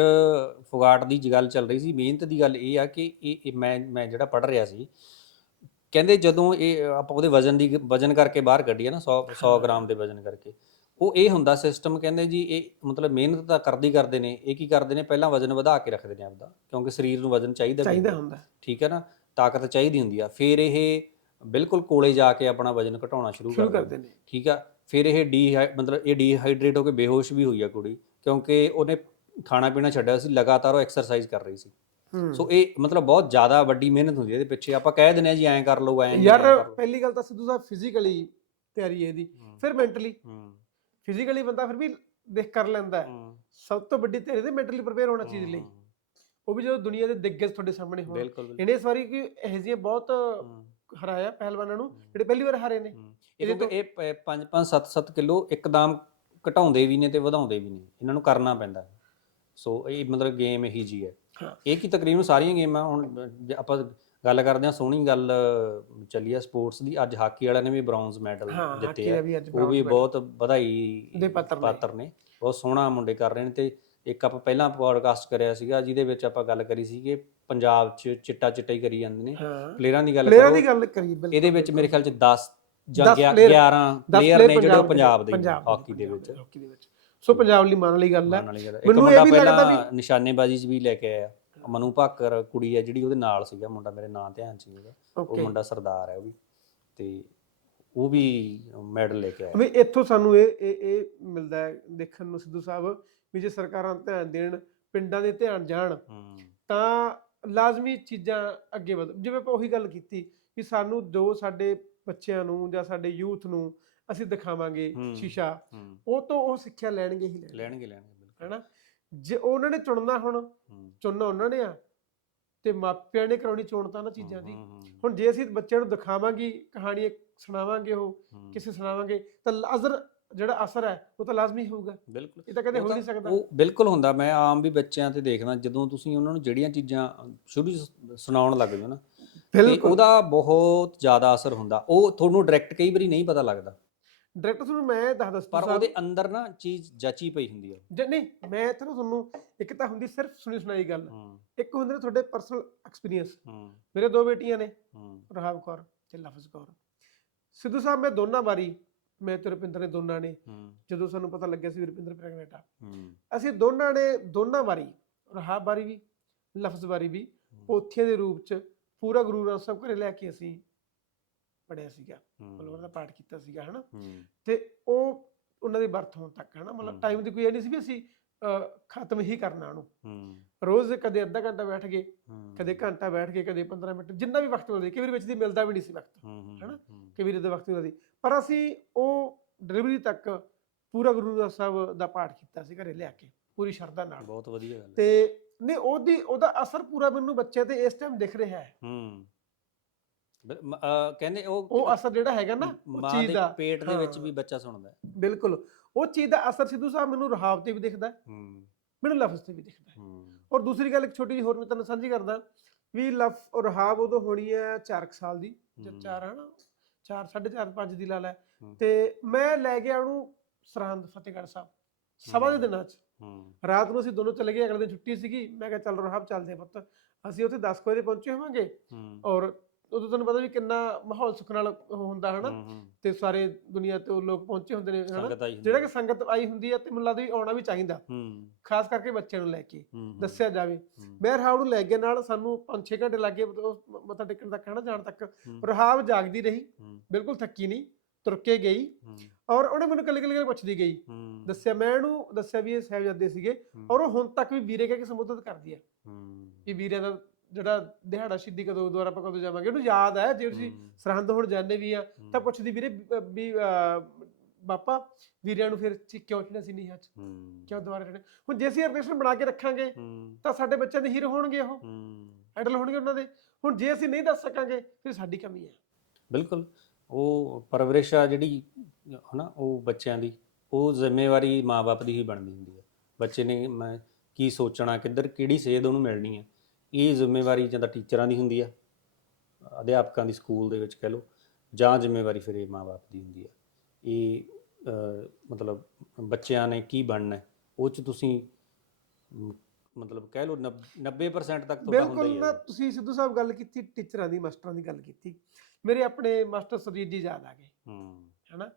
ਫੁਗਾਟ ਦੀ ਗੱਲ ਚੱਲ ਰਹੀ ਸੀ। ਮਿਹਨਤ ਦੀ ਗੱਲ ਇਹ ਆ ਕਿ ਇਹ ਮੈਂ ਮੈਂ ਜਿਹੜਾ ਪੜ ਰਿਹਾ ਸੀ ਕਹਿੰਦੇ ਜਦੋਂ ਇਹ ਆਪਾਂ ਉਹਦੇ ਵਜ਼ਨ ਦੀ ਵਜ਼ਨ ਕਰਕੇ ਬਾਹਰ ਕੱਢੀਏ ਨਾ 100 100 ਗ੍ਰਾਮ ਦੇ ਵਜ਼ਨ ਕਰਕੇ ਉਹ ਇਹ ਹੁੰਦਾ ਸਿਸਟਮ ਕਹਿੰਦੇ ਜੀ ਇਹ ਮਤਲਬ ਮਿਹਨਤ ਤਾਂ ਕਰਦੀ ਕਰਦੇ ਨੇ ਇਹ ਕੀ ਕਰਦੇ ਨੇ ਪਹਿਲਾਂ ਵਜ਼ਨ ਵਧਾ ਕੇ ਰੱਖਦੇ ਨੇ ਆਪਦਾ ਕਿਉਂਕਿ ਸਰੀਰ ਨੂੰ ਵਜ਼ਨ ਚਾਹੀਦਾ ਚਾਹੀਦਾ ਹੁੰਦਾ। ਠੀਕ ਹੈ ਨਾ? ਤਾਕਤ ਚਾਹੀਦੀ ਹੁੰਦੀ ਆ। ਫਿਰ ਇਹ ਬਿਲਕੁਲ ਕੋਲੇ ਜਾ ਕੇ ਆਪਣਾ ਵਜ਼ਨ ਘਟਾਉਣਾ ਸ਼ੁਰੂ ਸ਼ੁਰੂ ਕਰ ਕਰਦੇ ਨੇ। ਠੀਕ ਆ? ਫਿਰ ਇਹ ਡੀ ਮਤਲਬ ਇਹ ਡੀਹਾਈਡਰੇਟ ਹੋ ਕੇ ਬੇਹੋਸ਼ ਵੀ ਹੋਈ ਆ ਕੁੜੀ ਕਿਉਂਕਿ ਉਹਨੇ ਖਾਣਾ ਪੀਣਾ ਛੱਡਿਆ ਸੀ ਲਗਾਤਾਰ ਉਹ ਐਕਸਰਸਾਈਜ਼ ਕਰ ਰਹੀ ਸੀ। ਸੋ ਇਹ ਮਤਲਬ ਬਹੁਤ ਜ਼ਿਆਦਾ ਵੱਡੀ ਮਿਹਨਤ ਹੁੰਦੀ ਹੈ ਇਹਦੇ ਪਿੱਛੇ। ਆਪਾਂ ਕਹਿ ਦਿੰਦੇ ਆ ਜੀ ਐਂ ਕਰ ਲਓ ਐਂ ਯਾਰ। ਪਹਿਲੀ ਗੱਲ ਤਾਂ ਸਿੱਧੂ ਸਾਹਿਬ ਫਿਜ਼ੀਕਲੀ ਤਿਆਰੀ ਹੈ ਇਹਦੀ। ਫਿਰ ਮੈਂਟਲੀ ਫਿਜ਼ੀਕਲੀ ਬੰਦਾ ਫਿਰ ਵੀ ਦੇਖ ਕਰ ਲੈਂਦਾ ਹੈ। ਸਭ ਤੋਂ ਵੱਡੀ ਤਿਆਰੀ ਤੇ ਮੈਂਟਲੀ ਪ੍ਰਪੇਅਰ ਹੋਣਾ ਚੀਜ਼ ਲਈ। ਉਹ ਵੀ ਜਦੋਂ ਦੁਨੀਆ ਦੇ ਦਿੱਗਜ ਤੁਹਾਡੇ ਸਾਹਮਣੇ ਹੋਣ। ਇਹਨੇ ਇਸ ਵਾਰੀ ਕਿ ਇਹ ਜਿਹੀਆਂ ਬਹੁਤ ਹਰਾਇਆ ਪਹਿਲਵਾਨਾਂ ਨੂੰ ਜਿਹੜੇ ਪਹਿਲੀ ਵਾਰ ਹਾਰੇ ਨੇ। ਹਮ, ਇਹ ਕਿਉਂਕਿ ਇਹ 5 5 7 7 ਕਿਲੋ ਇੱਕਦਮ ਘਟਾਉਂਦੇ ਵੀ ਨੇ ਤੇ ਵਧਾਉਂਦੇ ਵੀ ਨੇ। ਇਹਨਾਂ ਨੂੰ ਕਰਨਾ ਪੈਂਦਾ। ਸੋ ਇਹ ਮਤਲਬ ਗੇਮ ਇਹੀ ਜੀ ਹਾਂ। ਇਹ ਕੀ ਤਕਰੀਬਨ ਸਾਰੀਆਂ ਗੇਮਾਂ ਹੁਣ ਜੇ ਆਪਾਂ ਗੱਲ ਕਰਦੇ ਹਾਂ ਸੋਹਣੀ ਗੱਲ ਚੱਲੀ ਆ ਸਪੋਰਟਸ ਦੀ ਅੱਜ ਹਾਕੀ ਵਾਲਿਆਂ ਨੇ ਵੀ ਬ੍ਰੌਂਜ਼ ਮੈਡਲ ਹਾਂ ਹਾਕੀ ਜਿੱਤੇ ਦਾ ਆ। ਵੀ ਅੱਜ ਉਹ ਵੀ ਬਹੁਤ ਵਧਾਈ ਦੇ ਪਾਤਰ ਨੇ। ਪਾਤਰ ਨੇ। ਬਹੁਤ ਸੋਹਣਾ ਮੁੰਡੇ ਕਰ ਰਹੇ ਨੇ ਤੇ ਇੱਕ ਆਪਾਂ ਪਹਿਲਾਂ ਪੋਡਕਾਸਟ ਕਰਿਆ ਸੀਗਾ ਜਿਹਦੇ ਵਿੱਚ ਆਪਾਂ ਗੱਲ ਕਰੀ ਸੀ ਕਿ ਪੰਜਾਬ 'ਚ ਚਿੱਟਾ ਚਿੱਟਾ ਹੀ ਕਰੀ ਜਾਂਦੇ ਨੇ। ਹਾਂ। ਪਲੇਅਰਾਂ ਦੀ ਗੱਲ ਪਲੇਅਰਾਂ ਕਰੋ ਦੀ ਗੱਲ ਕਰੀਏ ਬਿਲਕੁਲ ਇਹਦੇ ਵਿੱਚ ਮੇਰੇ ਖਿਆਲ 'ਚ 10 ਜਾਂ 10 11 player- 10 ਪਲੇਅਰ ਨੇ ਜਿਹੜੇ ਉਹ ਪੰਜਾਬ ਦੇ ਪੰਜਾਬ ਹਾਕੀ ਦੇ ਵਿੱਚ। ਹਾਕੀ ਦੇ ਵਿੱਚ। ਸੋ ਪੰਜਾਬ ਲਈ ਮਾਣ ਵਾਲੀ ਗੱਲ ਹੈ। ਮੰਨ ਇਹ ਵੀ ਲੱਗਦਾ ਪਹਿਲਾਂ ਨਿਸ਼ਾਨੇਬਾਜ਼ੀ 'ਚ ਵੀ ਲੈ ਕੇ ਆਇਆ। ਮਨੂ ਭਾਕਰ ਕੁੜੀ ਹੈ ਜਿਹੜੀ ਉਹਦੇ ਨਾਲ ਸੀਗਾ ਮੁੰਡਾ ਮੇਰੇ ਨਾਂ ਧਿਆਨ ਚ ਨਹੀਂ ਉਹਦਾ ਉਹ ਮੁੰਡਾ ਸਰਦਾਰ ਹੈ ਉਹ ਵੀ। ਤੇ ਉਹ ਵੀ ਮੈਡਲ ਲੈ ਕੇ ਆਇਆ। ਵੀ ਇੱਥੋਂ ਸਾਨੂੰ ਇਹ ਇਹ ਇਹ ਮਿਲਦਾ ਹੈ ਦੇਖਣ ਨੂੰ ਸਿੱਧੂ ਸਾਹਿਬ ਵੀ ਜੇ ਸਰਕਾਰਾਂ ਧਿਆਨ ਦੇਣ ਪਿੰਡਾਂ ਦੇ ਧਿਆਨ ਜਾਣ ਤਾਂ ਲਾਜ਼ਮੀ ਚੀਜ਼ਾਂ ਅੱਗੇ ਵਧ ਜਿਵੇਂ ਆਪਾਂ ਉਹੀ ਗੱਲ ਕੀਤੀ ਕਿ ਸਾਨੂੰ ਜੋ ਸਾਡੇ ਬੱਚਿਆਂ ਨੂੰ ਜਾਂ ਸਾਡੇ ਯੂਥ ਨੂੰ ਅਸੀਂ ਦਿਖਾਵਾਂਗੇ। ਸ਼ੀਸ਼ਾ। ਉਹ ਤੋਂ ਉਹ ਸਿੱਖਿਆ ਲੈਣਗੇ ਹੀ ਲੈਣਗੇ। ਲੈਣਗੇ ਬਿਲਕੁਲ। ਹੈਨਾ? ਜੇ ਉਹਨਾਂ ਨੇ ਚੁਣਨਾ ਹੁਣ ਚੁਣਨਾ ਉਹਨਾਂ ਨੇ ਆ ਤੇ ਮਾਪਿਆਂ ਨੇ ਕਰਾਉਣੀ ਚੋਣ ਤਾਂ ਨਾ ਚੀਜ਼ਾਂ ਦੀ। ਹੁਣ ਜੇ ਅਸੀਂ ਬੱਚਿਆਂ ਨੂੰ ਦਿਖਾਵਾਂਗੇ ਕਹਾਣੀ ਸੁਣਾਵਾਂਗੇ ਉਹ ਕਿਸੇ ਸੁਣਾਵਾਂਗੇ ਤਾਂ ਅਜ਼ਰ ਜਿਹੜਾ ਅਸਰ ਹੈ ਉਹ ਤਾਂ ਲਾਜ਼ਮੀ ਹੋਊਗਾ। ਬਿਲਕੁਲ। ਇਹ ਤਾਂ ਕਦੇ ਹੋ ਨਹੀਂ ਸਕਦਾ। ਉਹ ਬਿਲਕੁਲ ਹੁੰਦਾ ਮੈਂ ਆਮ ਵੀ ਬੱਚਿਆਂ ਤੇ ਦੇਖਦਾ ਜਦੋਂ ਤੁਸੀਂ ਉਹਨਾਂ ਨੂੰ ਜਿਹੜੀਆਂ ਚੀਜ਼ਾਂ ਸ਼ੁਰੂ ਸੁਣਾਉਣ ਲੱਗ ਜਾਓ ਨਾ ਤੇ ਬਿਲਕੁਲ। ਉਹਦਾ ਬਹੁਤ ਜ਼ਿਆਦਾ ਅਸਰ ਹੁੰਦਾ। ਉਹ ਤੁਹਾਨੂੰ ਡਾਇਰੈਕਟ ਕਈ ਵਾਰੀ ਨਹੀਂ ਪਤਾ ਲੱਗਦਾ। ਡਾਇਰੈਕਟਰ ਤੁਹਾਨੂੰ ਮੈਂ ਦੱਸ ਦੱਸ ਪਰ ਉਹਦੇ ਅੰਦਰ ਨਾ ਚੀਜ਼ ਜਚੀ ਪਈ ਹੁੰਦੀ ਹੈ ਜੇ ਨਹੀਂ ਮੈਂ ਇੱਥੇ ਨਾ ਤੁਹਾਨੂੰ ਇੱਕ ਤਾਂ ਹੁੰਦੀ ਸਿਰਫ ਸੁਣੀ ਸੁਣਾਈ ਗੱਲ। ਇੱਕ ਹੁੰਦੇ ਨੇ ਤੁਹਾਡੇ ਪਰਸਨਲ ਐਕਸਪੀਰੀਅੰਸ ਮੇਰੇ ਦੋ ਬੇਟੀਆਂ ਨੇ ਹੂੰ। ਰਹਾਵ ਕੌਰ ਤੇ ਲਫ਼ਜ਼ ਕੌਰ। ਸਿੱਧੂ ਸਾਹਿਬ ਮੈਂ ਦੋਨਾਂ ਵਾਰੀ ਮੈਂ ਤੇ ਰੁਪਿੰਦਰ ਨੇ ਦੋਨਾਂ ਨੇ ਜਦੋਂ ਸਾਨੂੰ ਪਤਾ ਲੱਗਿਆ ਸੀ ਰੁਪਿੰਦਰ ਪ੍ਰੈਗਨੈਂਟ ਆ। ਅਸੀਂ ਦੋਨਾਂ ਨੇ ਦੋਨਾਂ ਵਾਰੀ ਰਹਾਬ ਵਾਰੀ ਵੀ ਲਫ਼ਜ਼ ਵਾਰੀ ਵੀ ਪੋਥੀਆਂ ਦੇ ਰੂਪ ਚ ਪੂਰਾ ਗੁਰੂ ਗ੍ਰੰਥ ਸਾਹਿਬ ਘਰੇ ਲੈ ਕੇ ਅਸੀਂ ਪੜਿਆ ਸੀਗਾ ਮਤਲਬ ਉਹਦਾ ਪਾਠ ਕੀਤਾ ਸੀਗਾ ਹਨਾ? ਤੇ ਉਹ ਉਹਨਾਂ ਦੀ ਬਰਥ ਹੋਣ ਤੱਕ ਹਨਾ? ਮਤਲਬ। ਟਾਈਮ ਦੀ ਕੋਈ ਇਹ ਨਹੀਂ ਸੀ ਵੀ ਅਸੀਂ ਖਤਮ ਹੀ ਕਰਨਾ ਉਹਨੂੰ। ਰੋਜ਼ ਕਦੇ ਅੱਧਾ ਘੰਟਾ ਬੈਠ ਗਏ ਕਦੇ ਘੰਟਾ ਬੈਠ ਗਏ ਕਦੇ 15 ਮਿੰਟ ਜਿੰਨਾ ਵੀ ਵਕਤ ਮਿਲਦਾ ਕਈ ਵਾਰੀ ਵਿੱਚ ਦੀ ਮਿਲਦਾ ਵੀ ਨਹੀਂ ਸੀ ਵਕਤ ਹਨਾ? ਕਈ ਵਾਰੀ ਦਾ ਵਕਤ ਮਿਲਦਾ ਸੀ। ਪਰ ਅਸੀਂ ਉਹ ਡਿਲੀਵਰੀ ਤੱਕ ਪੂਰਾ ਗੁਰੂ ਗ੍ਰੰਥ ਸਾਹਿਬ ਦਾ ਪਾਠ ਕੀਤਾ ਸੀ ਘਰੇ ਲਿਆ ਕੇ ਪੂਰੀ ਸ਼ਰਧਾ ਨਾਲ। ਬਹੁਤ ਵਧੀਆ ਗੱਲ ਤੇ ਨਹੀਂ ਉਹਦੀ ਉਹਦਾ ਅਸਰ ਪੂਰਾ ਮੈਨੂੰ ਬੱਚੇ ਤੇ ਇਸ ਟਾਈਮ ਦਿਖ ਰਿਹਾ ਹੈ। ਹੂੰ। ਮ- ਅਹ ਕਹਿੰਦੇ ਉਹ ਉਹ ਅਸਰ ਜਿਹੜਾ ਹੈਗਾ ਨਾ ਉਹ ਮਾਂ ਚੀਜ਼ ਦੇ ਦਾ। ਪੇਟ ਦੇ ਵਿੱਚ ਹਾਂ। ਵੀ ਬੱਚਾ ਸੁਣਦਾ ਹੈ। ਬਿਲਕੁਲ। ਉਹ ਚੀਜ਼ ਦਾ ਅਸਰ ਸਿੱਧੂ ਸਾਹਿਬ ਮੈਨੂੰ ਰਹਾਵ ਤੇ ਵੀ ਦਿਖਦਾ ਹੈ, ਹੂੰ। ਮੈਨੂੰ ਲਫ਼ਜ਼ ਤੇ ਵੀ ਦਿਖਦਾ ਹੈ। ਹੂੰ। ਔਰ ਦੂਸਰੀ ਗੱਲ ਇੱਕ ਛੋਟੀ ਜਿਹੀ ਹੋਰ ਮੈਂ ਤੁਹਾਨੂੰ ਸਾਂਝੀ ਕਰਦਾ ਵੀ ਲਫ ਔਰ ਰਹਾਬ ਉਦੋਂ ਹੋਣੀ ਹੈ 4 ਸਾਲ ਦੀ। ਜਾਂ ਹੂੰ। 4 ਹਨਾ 4 4.5 5 ਦੀ ਲਾ ਲੈ। ਤੇ ਮੈਂ ਲੈ ਗਿਆ ਉਹਨੂੰ ਸਰਹੰਦ ਫਤਿਹਗੜ੍ਹ ਸਾਹਿਬ। ਸਭਾ ਦੇ। ਦਿਨਾਂ 'ਚ। ਹੂੰ। ਰਾਤ ਨੂੰ ਅਸੀਂ ਦੋਨੋਂ ਚਲੇ ਗਏ ਅਗਲੇ ਦਿਨ ਛੁੱਟੀ ਸੀਗੀ। ਮੈਂ ਕਿਹਾ ਚੱਲ ਰਹਾਬ ਚੱਲਦੇ ਆ ਪੁੱਤ। ਅਸੀਂ ਉੱਥੇ 10 ਕੁ ਵਜੇ ਪਹੁੰਚੇ ਹੋਵਾਂਗੇ। ਹੂੰ। ਔਰ ਉਦੋਂ ਤੁਹਾਨੂੰ ਪਤਾ ਵੀ ਕਿੰਨਾ ਮਾਹੌਲ ਸੁੱਖ ਨਾਲ ਹੁੰਦਾ ਹਨਾ। ਤੇ ਸਾਰੇ ਦੁਨੀਆ ਤੋਂ ਲੋਕ ਪਹੁੰਚੇ ਹੁੰਦੇ ਨੇ ਹਨਾ? ਜਿਹੜਾ। ਕਿ ਸੰਗਤ ਆਈ ਹੁੰਦੀ ਹੈ ਤੇ ਮੈਨੂੰ ਲੱਗਦਾ ਵੀ ਆਉਣਾ ਵੀ ਚਾਹੀਦਾ। ਖਾਸ ਕਰਕੇ ਬੱਚਿਆਂ ਨੂੰ ਲੈ ਕੇ ਦੱਸਿਆ ਜਾਵੇ। ਮੈਂ ਰਹਾਬ ਨੂੰ ਲੈ ਕੇ ਨਾਲ ਸਾਨੂੰ 5-6 ਘੰਟੇ ਲੱਗੇ ਮੱਥਾ ਟੇਕਣ ਤੱਕ ਹਨਾ ਜਾਣ ਤੱਕ। ਹੂੰ, ਰਹਾਬ ਜਾਗਦੀ ਰਹੀ ਬਿਲਕੁਲ ਥੱਕੀ ਨਹੀਂ ਤੁਰ ਕੇ ਗਈ। ਔਰ ਉਹਨੇ ਮੈਨੂੰ ਕੱਲੇ ਕੱਲੇ ਪੁੱਛਦੀ ਗਈ। ਦੱਸਿਆ ਮੈਂ ਇਹਨੂੰ ਦੱਸਿਆ ਵੀ ਇਹ ਸਾਹਿਬਜ਼ਾਦੇ ਸੀਗੇ ਔਰ ਉਹ ਹੁਣ ਤੱਕ ਵੀ ਵੀਰੇ ਕਹਿ ਕੇ ਸੰਬੋਧਨ ਕਰਦੀ ਹੈ। ਵੀ ਵੀਰੇ ਦਾ ਜਿਹੜਾ ਦਿਹਾੜਾ ਸ਼ਹੀਦੀ ਕਦੋਂ ਦੁਆਰਾ ਆਪਾਂ ਕਦੋਂ ਜਾਵਾਂਗੇ ਉਹਨੂੰ ਯਾਦ ਹੈ ਜੇ ਤੁਸੀਂ ਸਰਹੰਦ ਹੁਣ ਜਾਂਦੇ ਵੀ ਆ ਤਾਂ ਪੁੱਛਦੀ ਵੀਰੇ ਵੀ- ਬਾਪਾ ਵੀਰਿਆਂ ਨੂੰ ਫਿਰ ਕਿਉਂ ਚੜਿਆ ਸੀ ਨੀਹਾਂ ਹੂੰ, ਕਿਉਂ ਦੁਆਰਾ ਚੜਿਆ ਹੁਣ ਜੇ ਅਸੀਂ ਰਿਲੇਸ਼ਨ ਬਣਾ ਕੇ ਰੱਖਾਂਗੇ ਤਾਂ ਸਾਡੇ ਬੱਚਿਆਂ ਦੇ ਹੀਰੋ ਹੋਣਗੇ ਉਹ। ਆਈਡਲ ਹੋਣਗੇ ਉਹਨਾਂ ਦੇ। ਹੁਣ ਜੇ ਅਸੀਂ ਨਹੀਂ ਦੱਸ ਸਕਾਂਗੇ ਫਿਰ ਸਾਡੀ ਕਮੀ ਹੈ। ਬਿਲਕੁਲ। ਉਹ ਪਰਵਰਿਸ਼ ਆ ਜਿਹੜੀ ਹਨਾ ਉਹ ਬੱਚਿਆਂ ਦੀ ਉਹ ਜ਼ਿੰਮੇਵਾਰੀ ਮਾਪੇ ਦੀ ਹੀ ਬਣਦੀ ਹੁੰਦੀ ਹੈ। ਬੱਚੇ ਨੇ ਮੈਂ ਕੀ ਸੋਚਣਾ ਕਿੱਧਰ ਕਿਹੜੀ ਸੇਧ ਉਹਨੂੰ ਮਿਲਣੀ ਹੈ? ਇਹ ਜ਼ਿੰਮੇਵਾਰੀ ਜਾਂ ਤਾਂ ਟੀਚਰਾਂ ਦੀ ਹੁੰਦੀ ਆ ਅਧਿਆਪਕਾਂ ਦੀ ਸਕੂਲ ਦੇ ਵਿੱਚ ਕਹਿ ਲਓ ਜਾਂ ਜ਼ਿੰਮੇਵਾਰੀ ਫਿਰ ਇਹ ਮਾਪੇ ਦੀ ਹੁੰਦੀ ਹੈ ਇਹ ਮਤਲਬ ਬੱਚਿਆਂ ਨੇ ਕੀ ਬਣਨਾ ਹੈ, ਉਹ ਚ ਤੁਸੀਂ ਮ, ਮਤਲਬ ਕਹਿ ਲਓ 90% ਤੱਕ ਹੁੰਦਾ ਬਿਲਕੁਲ ਹੈ ਤੁਸੀਂ ਸਿੱਧੂ ਸਾਹਿਬ ਗੱਲ ਕੀਤੀ ਟੀਚਰਾਂ ਦੀ ਮਾਸਟਰਾਂ ਦੀ ਗੱਲ ਕੀਤੀ। ਮੇਰੇ ਆਪਣੇ ਮਾਸਟਰ ਸਰਜੀਤ ਜੀ ਯਾਦ ਆ ਗਏ। ਹੂੰ। ਹਨਾ?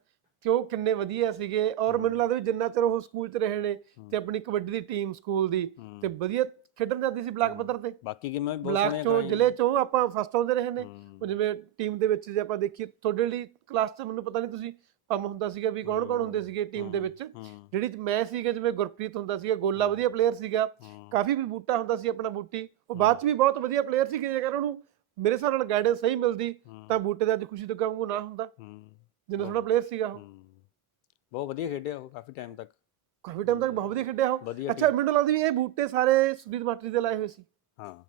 ਕਿ ਉਹ ਕਿੰਨੇ ਵਧੀਆ ਸੀਗੇ ਔਰ। ਮੈਨੂੰ ਲੱਗਦਾ ਵੀ ਜਿੰਨਾ ਚਿਰ ਉਹ ਸਕੂਲ 'ਚ ਰਹੇ ਨੇ ਤੇ ਆਪਣੀ ਕਬੱਡੀ ਦੀ ਟੀਮ ਸਕੂਲ ਦੀ। ਤੇ ਵਧੀਆ ਖੇਡਣ ਜਾਂਦੀ ਸੀ ਬਲਾਕ। ਪੱਧਰ ਤੇ। ਬਾਕੀ ਗੇਮਾਂ ਵੀ ਬਹੁਤ ਬਲਾਕ ਸੋਹਣੀਆਂ ਚੋਂ। ਜ਼ਿਲ੍ਹੇ ਚੋਂ ਆਪਾਂ ਫਸਟ ਆਉਂਦੇ ਰਹੇ ਨੇ। ਉਹ ਜਿਵੇਂ ਟੀਮ ਦੇ ਵਿੱਚ ਜੇ ਆਪਾਂ ਦੇਖੀਏ ਤੁਹਾਡੇ ਲਈ ਕਲਾਸ 'ਚ ਮੈਨੂੰ ਪਤਾ ਨਹੀਂ ਤੁਸੀਂ ਪੰਮ ਹੁੰਦਾ ਸੀਗਾ ਵੀ ਕੌਣ ਕੌਣ ਹੁੰਦੇ ਸੀਗੇ ਟੀਮ ਦੇ ਵਿੱਚ। ਜਿਹੜੀ ਮੈਂ ਸੀਗਾ ਜਿਵੇਂ ਗੁਰਪ੍ਰੀਤ ਹੁੰਦਾ ਸੀਗਾ ਗੋਲਾ ਵਧੀਆ ਪਲੇਅਰ ਸੀਗਾ। ਕਾਫੀ ਵੀ ਬੂਟਾ ਹੁੰਦਾ ਸੀ ਆਪਣਾ ਬੂਟੀ। ਉਹ ਬਾਅਦ 'ਚ ਵੀ ਬਹੁਤ ਵਧੀਆ ਪਲੇਅਰ ਸੀ ਜੇਕਰ ਉਹਨੂੰ ਮੇਰੇ ਹਿਸਾਬ ਨਾਲ ਗਾਈਡੈਂਸ ਸਹੀ ਮਿਲਦੀ ਤਾਂ ਬੂਟੇ ਦਾ ਅੱਜ ਖੁਸ਼ੀ ਤੋਂ ਕੰਮ ਨਾ ਹੁੰਦਾ। ਜਿੰਨਾ ਸੋਹਣਾ ਪਲੇਅਰ ਸੀਗਾ ਉਹ। ਬਹੁਤ ਵਧੀਆ ਖੇਡਿਆ ਉਹ ਕਾਫੀ ਟਾਈਮ ਤੱਕ। ਕਾਫੀ ਟਾਈਮ ਤੱਕ ਬਹੁਤ ਵਧੀਆ ਖੇਡਿਆ ਉਹ। ਵਧੀਆ ਅੱਛਾ ਮੈਨੂੰ ਲੱਗਦਾ ਵੀ ਇਹ ਬੂਟੇ ਸਾਰੇ ਸੁਨੀਤ ਮਾਟਰੀ ਦੇ ਲਾਏ ਹੋਏ ਸੀ। ਹਾਂ।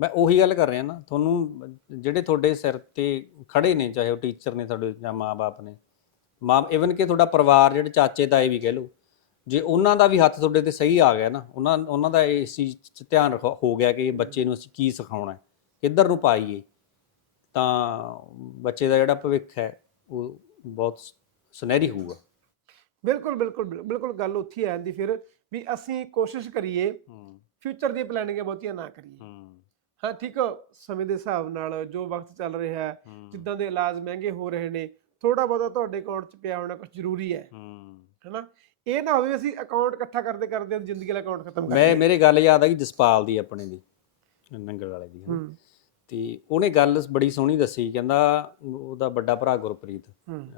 ਮੈਂ ਉਹੀ ਗੱਲ ਕਰ ਰਿਹਾ ਨਾ ਤੁਹਾਨੂੰ ਜਿਹੜੇ ਤੁਹਾਡੇ ਸਿਰ ਤੇ ਖੜੇ ਨੇ ਚਾਹੇ ਉਹ ਟੀਚਰ ਨੇ ਤੁਹਾਡੇ ਜਾਂ ਮਾਪੇ ਨੇ ਮਾਂ ਇਵਨ ਕਿ ਤੁਹਾਡਾ ਪਰਿਵਾਰ ਜਿਹੜੇ ਚਾਚੇ ਤਾਏ ਵੀ ਕਹਿ ਲਓ ਜੇ ਉਹਨਾਂ ਦਾ ਵੀ ਹੱਥ ਤੁਹਾਡੇ ਤੇ ਸਹੀ ਆ ਗਿਆ ਨਾ ਉਹਨਾਂ ਉਹਨਾਂ ਦਾ ਇਸ ਚੀਜ਼ 'ਚ ਧਿਆਨ ਰੱਖ- ਹੋ ਗਿਆ ਕਿ ਇਹ ਬੱਚੇ ਨੂੰ ਅਸੀਂ ਕੀ ਸਿਖਾਉਣਾ ਹੈ ਕਿੱਧਰ ਨੂੰ ਪਾਈਏ ਤਾਂ ਬੱਚੇ ਦਾ ਜਿਹੜਾ ਭਵਿੱਖ ਹੈ ਉਹ ਬਹੁਤ ਸੁਨਹਿਰੀ ਹੋਊਗਾ। ਬਿਲਕੁਲ ਬਿਲਕੁਲ ਬਿਲ- ਬਿਲਕੁਲ ਗੱਲ ਉੱਥੇ ਆ ਜਾਂਦੀ ਫਿਰ ਵੀ ਅਸੀਂ ਕੋਸ਼ਿਸ਼ ਕਰੀਏ ਫਿਊਚਰ ਦੀ ਪਲੈਨਿੰਗ ਬਹੁਤੀਆਂ ਨਾ ਕਰੀਏ। ਹੂੰ। ਹਾਂ ਠੀਕ ਸਮੇਂ ਦੇ ਹਿਸਾਬ ਨਾਲ ਜੋ ਵਕਤ ਚੱਲ ਰਿਹਾ ਹੈ ਜਿੱਦਾਂ ਦੇ ਇਲਾਜ ਮਹਿੰਗੇ ਹੋ ਰਹੇ ਨੇ ਥੋੜਾ ਬਹੁਤਾ ਤੁਹਾਡੇ ਅਕਾਊਂਟ 'ਚ ਪਿਆ ਹੋਣਾ ਕੁਝ ਜ਼ਰੂਰੀ ਹੈ। ਹੂੰ। ਹੈਨਾ? ਇਹ ਨਾ ਹੋਵੇ ਅਸੀਂ ਅਕਾਊਂਟ ਇਕੱਠਾ ਕਰਦੇ ਕਰਦੇ ਜ਼ਿੰਦਗੀ ਵਾਲਾ ਅਕਾਊਂਟ ਖਤਮ ਕਰ ਮੈਂ ਮੇਰੇ ਗੱਲ ਯਾਦ ਆ ਗਈ ਜਸਪਾਲ ਦੀ ਆਪਣੇ ਦੀ ਨੰਗਲ ਵਾਲੇ ਦੀ ਤੇ ਉਹਨੇ ਗੱਲ ਬੜੀ ਸੋਹਣੀ ਦੱਸੀ ਕਹਿੰਦਾ ਉਹਦਾ ਵੱਡਾ ਭਰਾ ਗੁਰਪ੍ਰੀਤ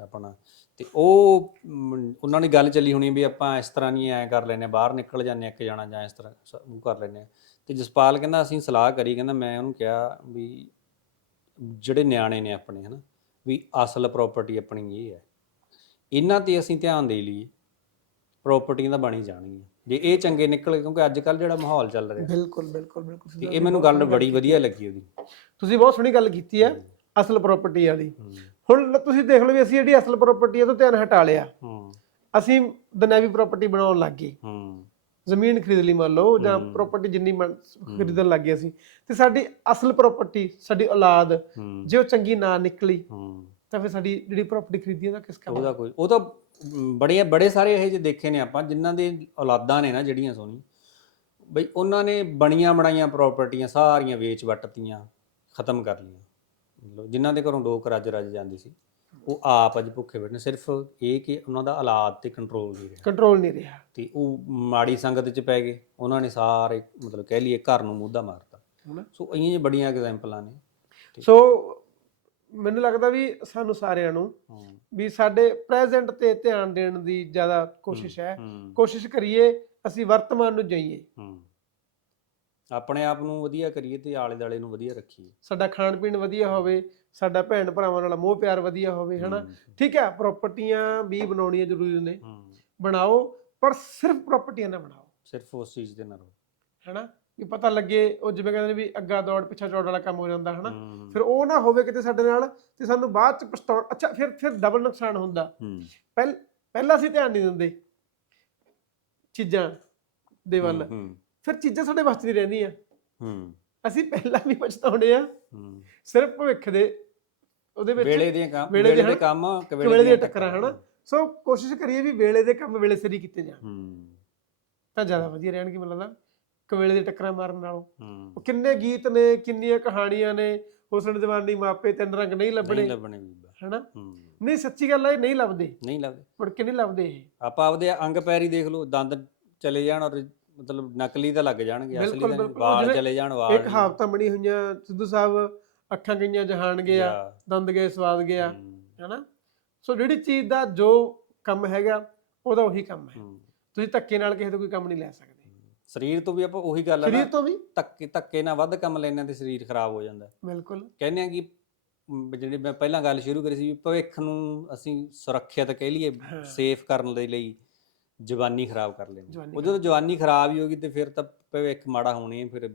ਆਪਣਾ। ਤੇ ਉਹ ਮ, ਉਹਨਾਂ ਦੀ ਗੱਲ ਚੱਲੀ ਹੋਣੀ ਵੀ ਆਪਾਂ ਇਸ ਤਰ੍ਹਾਂ ਨਹੀਂ ਐ ਕਰ ਲੈਨੇ ਬਾਹਰ ਨਿਕਲ ਜਾਂਦੇ ਹਾਂ ਇੱਕ ਜਾਣਾ ਜਾਂ ਇਸ ਤਰ੍ਹਾਂ ਸ- ਉਹ ਕਰ ਲੈਨੇ ਆ ਤੇ ਜਸਪਾਲ ਕਹਿੰਦਾ ਅਸੀਂ ਸਲਾਹ ਕਰੀ। ਕਹਿੰਦਾ ਮੈਂ ਉਹਨੂੰ ਕਿਹਾ ਵੀ ਜਿਹੜੇ ਨਿਆਣੇ ਨੇ ਆਪਣੇ ਹਨਾ ਵੀ ਅਸਲ ਪ੍ਰਾਪਰਟੀ ਆਪਣੀ ਇਹ ਹੈ। ਇਹਨਾਂ ਤੇ ਅਸੀਂ ਧਿਆਨ ਦੇ ਲਈਏ। ਪ੍ਰਾਪਰਟੀਆਂ ਤਾਂ ਬਣੀ ਜਾਣਗੀਆਂ ਜੇ ਇਹ ਚੰਗੇ ਨਿਕਲ ਕਿਉਂਕਿ ਅੱਜ ਕੱਲ ਜਿਹੜਾ ਮਾਹੌਲ ਚੱਲ ਰਿਹਾ। ਬਿਲਕੁਲ ਬਿਲਕੁਲ ਬਿਲਕੁਲ। ਤੇ ਸਿੱਧਾ ਇਹ ਮੈਨੂੰ ਗੱਲ ਬੜੀ ਵਧੀਆ ਲੱਗੀ ਉਹਦੀ। ਤੁਸੀਂ ਬਹੁਤ ਸੋਹਣੀ ਗੱਲ ਕੀਤੀ ਹੈ ਅਸਲ ਪ੍ਰਾਪਰਟੀ ਵਾਲੀ। ਹੂੰ। ਹੁਣ ਤੁਸੀਂ ਦੇਖ ਲਓ ਵੀ ਅਸੀਂ ਜਿਹੜੀ ਅਸਲ ਪ੍ਰਾਪਰਟੀ ਤੋਂ ਧਿਆਨ ਹਟਾ ਲਿਆ। ਹੂੰ। ਅਸੀਂ ਦਨੈਵੀ ਪ੍ਰਾਪਰਟੀ ਬਣਾਉਣ ਲੱਗ ਗਏ। ਹੂੰ। ਜ਼ਮੀਨ ਖਰੀਦ ਲਈ ਮੰਨ ਲਓ ਜਾਂ। ਪ੍ਰਾਪਰਟੀ ਜਿੰਨੀ ਖਰੀਦਣ ਲੱਗ ਗਏ ਅਸੀਂ। ਤੇ ਸਾਡੀ ਅਸਲ ਪ੍ਰਾਪਰਟੀ ਸਾਡੀ ਔਲਾਦ ਜੇ ਉਹ ਚੰਗੀ ਨਾ ਨਿਕਲੀ ਹੂੰ। ਤਾਂ ਫਿਰ ਸਾਡੀ ਜਿਹੜੀ ਪ੍ਰਾਪਰਟੀ ਖਰੀਦੀ ਉਹਦਾ ਕਿਸ ਕੰਮ ਉਹਦਾ ਕੋਈ ਉਹ ਤਾਂ ਬੜੇ ਬੜੇ ਸਾਰੇ ਇਹ ਜਿਹੇ ਦੇਖੇ ਨੇ ਆਪਾਂ ਜਿਨ੍ਹਾਂ ਦੇ ਔਲਾਦਾਂ ਨੇ ਨਾ ਜਿਹੜੀਆਂ ਸੋਨੀ ਬਈ ਉਹਨਾਂ ਨੇ ਬਣੀਆਂ ਬਣਾਈਆਂ ਪ੍ਰਾਪਰਟੀਆਂ ਸਾਰੀਆਂ ਵੇਚ ਵੱਟਤੀਆਂ ਖਤਮ ਕਰ ਲਈਆਂ। ਮਤਲਬ ਜਿਨ੍ਹਾਂ ਦੇ ਘਰੋਂ ਲੋਕ ਰੱਜ ਰੱਜ ਜਾਂਦੀ ਸੀ ਉਹ ਆਪ ਅੱਜ ਭੁੱਖੇ ਬੈਠੇ ਨੇ। ਸਿਰਫ ਇਹ ਕਿ ਉਹਨਾਂ ਦਾ ਔਲਾਦ ਤੇ ਕੰਟਰੋਲ ਨਹੀਂ ਰਿਹਾ। ਕੰਟਰੋਲ ਨਹੀਂ ਰਿਹਾ। ਤੇ ਉਹ ਮਾੜੀ ਸੰਗਤ 'ਚ ਪੈ ਗਏ। ਉਹਨਾਂ ਨੇ ਸਾਰੇ ਮਤਲਬ ਕਹਿ ਲਈਏ ਘਰ ਨੂੰ ਮੁੱਦਾ ਮਾਰਤਾ? ਸੋ ਇਹੀਆਂ ਜਿਹੀ ਬੜੀਆਂ ਐਗਜ਼ਾਮਪਲਾਂ ਨੇ। ਸੋ ਮੈਨੂੰ ਲੱਗਦਾ ਵੀ ਸਾਨੂੰ ਸਾਰਿਆਂ ਨੂੰ ਵੀ ਸਾਡੇ ਪ੍ਰੈਜ਼ੈਂਟ ਤੇ ਧਿਆਨ ਦੇਣ ਦੀ ਜ਼ਿਆਦਾ ਕੋਸ਼ਿਸ਼ ਹੈ। ਕੋਸ਼ਿਸ਼ ਕਰੀਏ ਅਸੀਂ ਵਰਤਮਾਨ ਨੂੰ ਜਾਈਏ। ਆਪਣੇ ਆਪ ਨੂੰ ਵਧੀਆ ਕਰੀਏ ਤੇ ਆਲੇ ਦਾਲੇ ਨੂੰ ਵਧੀਆ ਰੱਖੀਏ। ਸਾਡਾ ਖਾਣ ਪੀਣ ਵਧੀਆ ਹੋਵੇ ਸਾਡਾ ਭੈਣ ਭਰਾਵਾਂ ਨਾਲ ਮੋਹ ਪਿਆਰ ਵਧੀਆ ਹੋਵੇ ਹਨਾ? ਠੀਕ ਹੈ ਪ੍ਰਾਪਰਟੀਆਂ ਵੀ ਬਣਾਉਣੀਆਂ ਜ਼ਰੂਰੀ ਨੇ। ਬਣਾਓ ਪਰ ਸਿਰਫ ਪ੍ਰਾਪਰਟੀਆਂ ਨਾ ਬਣਾਓ। ਸਿਰਫ ਉਸ ਚੀਜ਼ ਦੇ ਨਾਲ ਹਨਾ? ਵੀ ਪਤਾ ਲੱਗੇ ਉਹ ਜਿਵੇਂ ਕਹਿੰਦੇ ਨੇ ਵੀ ਅੱਗਾ ਦੌੜ ਪਿੱਛਾ ਚੌੜ ਵਾਲਾ ਕੰਮ ਹੋ ਜਾਂਦਾ ਹਨਾ? ਫਿਰ ਉਹ ਨਾ ਹੋਵੇ ਕਿਤੇ ਸਾਡੇ ਨਾਲ ਤੇ ਸਾਨੂੰ ਬਾਅਦ ਚ ਪਛਤਾਉਣ ਅੱਛਾ ਫਿਰ ਫਿਰ ਡਬਲ ਨੁਕਸਾਨ ਹੁੰਦਾ। ਪਹਿਲ ਪਹਿਲਾਂ ਅਸੀਂ ਧਿਆਨ ਨਹੀਂ ਦਿੰਦੇ ਚੀਜ਼ਾਂ ਦੇ ਵੱਲ। ਫਿਰ ਚੀਜ਼ਾਂ ਸਾਡੇ ਵਾਸਤੇ ਨਹੀਂ ਰਹਿੰਦੀਆਂ। ਹੂੰ। ਅਸੀਂ ਪਹਿਲਾਂ ਵੀ ਪਛਤਾਉਂਦੇ ਆ। ਹੂੰ। ਸਿਰਫ ਭਵਿੱਖ ਦੇ ਉਹਦੇ ਵਿੱਚ ਵੇਲੇ ਦੀਆਂ ਕੰਮ ਵੇਲੇ ਦੇ ਕੰਮ ਵੇਲੇ ਦੀਆਂ ਟੱਕਰਾਂ ਹਨਾ। ਸੋ ਕੋਸ਼ਿਸ਼ ਕਰੀਏ ਵੀ ਵੇਲੇ ਦੇ ਕੰਮ ਵੇਲੇ ਸਿਰ ਹੀ ਕੀਤੇ ਜਾਣ। ਹੂੰ। ਤਾਂ ਜ਼ਿਆਦਾ ਵਧੀਆ ਰਹਿਣਗੇ ਮੈਨੂੰ ਲੱਗਦਾ ਕਵੇਲੇ ਦੇ ਟੱਕਰਾਂ ਮਾਰਨ ਨਾਲੋਂ। ਹੂੰ। ਉਹ ਕਿੰਨੇ ਗੀਤ ਨੇ ਕਿੰਨੀਆਂ ਕਹਾਣੀਆਂ ਨੇ ਹੁਸਨ ਜਵਾਨੀ ਮਾਪੇ ਤਿੰਨ ਰੰਗ ਨਹੀਂ ਲੱਭਣੇ ਨਹੀਂ ਲੱਭਣੇ ਹਨਾ। ਨਹੀਂ ਸੱਚੀ ਗੱਲ ਹੈ ਇਹ ਨਹੀਂ ਲੱਭਦੇ। ਨਹੀਂ ਲੱਭਦੇ। ਮੁੜ ਕੇ ਨਹੀਂ ਲੱਭਦੇ ਇਹ। ਆਪਾਂ ਆਪਦੇ ਅੰਗ ਪੈਰ ਦੇਖ ਲਓ ਦੰਦ ਚਲੇ ਜਾਣ ਔਰ ਮਤਲਬ ਨਕਲੀ ਤਾਂ ਲੱਗ ਜਾਣਗੇ ਅਸਲੀ ਬਿਲਕੁਲ, ਤਾਂ ਨਹੀਂ। ਬਿਲਕੁਲ, ਵਾਲ ਚਲੇ ਜਾਣ ਵਾਲ ਇੱਕ ਕਹਾਵਤਾਂ ਬਣੀ ਹੋਈਆਂ ਸਿੱਧੂ ਸਾਹਿਬ ਅੱਖਾਂ ਗਈਆਂ ਜਹਾਨ ਗਿਆ ਦੰਦ ਗਏ ਸਵਾਦ ਗਿਆ ਹਨਾ? ਸੋ ਜਿਹੜੀ ਚੀਜ਼ ਦਾ ਜੋ ਕੰਮ ਹੈਗਾ ਉਹਦਾ ਉਹੀ ਕੰਮ ਹੈ। ਤੁਸੀਂ ਧੱਕੇ ਨਾਲ ਕਿਸੇ ਤੋਂ ਕੋਈ ਕੰਮ ਨਹੀਂ ਲੈ ਸਕਦੇ। ਸਰੀਰ ਤੋਂ ਵੀ ਆਪਾਂ ਉਹੀ ਗੱਲ ਹੈ ਸਰੀਰ ਤੋਂ ਵੀ? ਧੱਕੇ ਧੱਕੇ ਨਾਲ ਵੱਧ ਕੰਮ ਲੈਣੇ ਤੇ ਸਰੀਰ ਖਰਾਬ ਹੋ ਜਾਂਦਾ। ਬਿਲਕੁਲ। ਕਹਿੰਦੇ ਆ ਕਿ ਮ, ਜਿਹੜੀ ਮੈਂ ਪਹਿਲਾਂ ਗੱਲ ਸ਼ੁਰੂ ਕਰੀ ਸੀ ਵੀ ਭਵਿੱਖ ਨੂੰ ਅਸੀਂ ਸੁਰੱਖਿਅਤ ਕਹਿ ਲਈਏ ਹਾਂ। ਸੇਫ ਕਰਨ ਦੇ ਲਈ ਜਵਾਨੀ ਖਰਾਬ ਕਰ ਲੈਂਦੇ। ਜਵਾਨੀ ਉਹ ਜਦੋਂ ਜਵਾਨੀ ਖਰਾਬ ਹੀ ਹੋਗੀ ਤੇ ਫਿਰ ਤਾਂ ਭਵਿੱਖ ਮਾੜਾ ਹੋਣੀ ਹੈ ਫਿਰ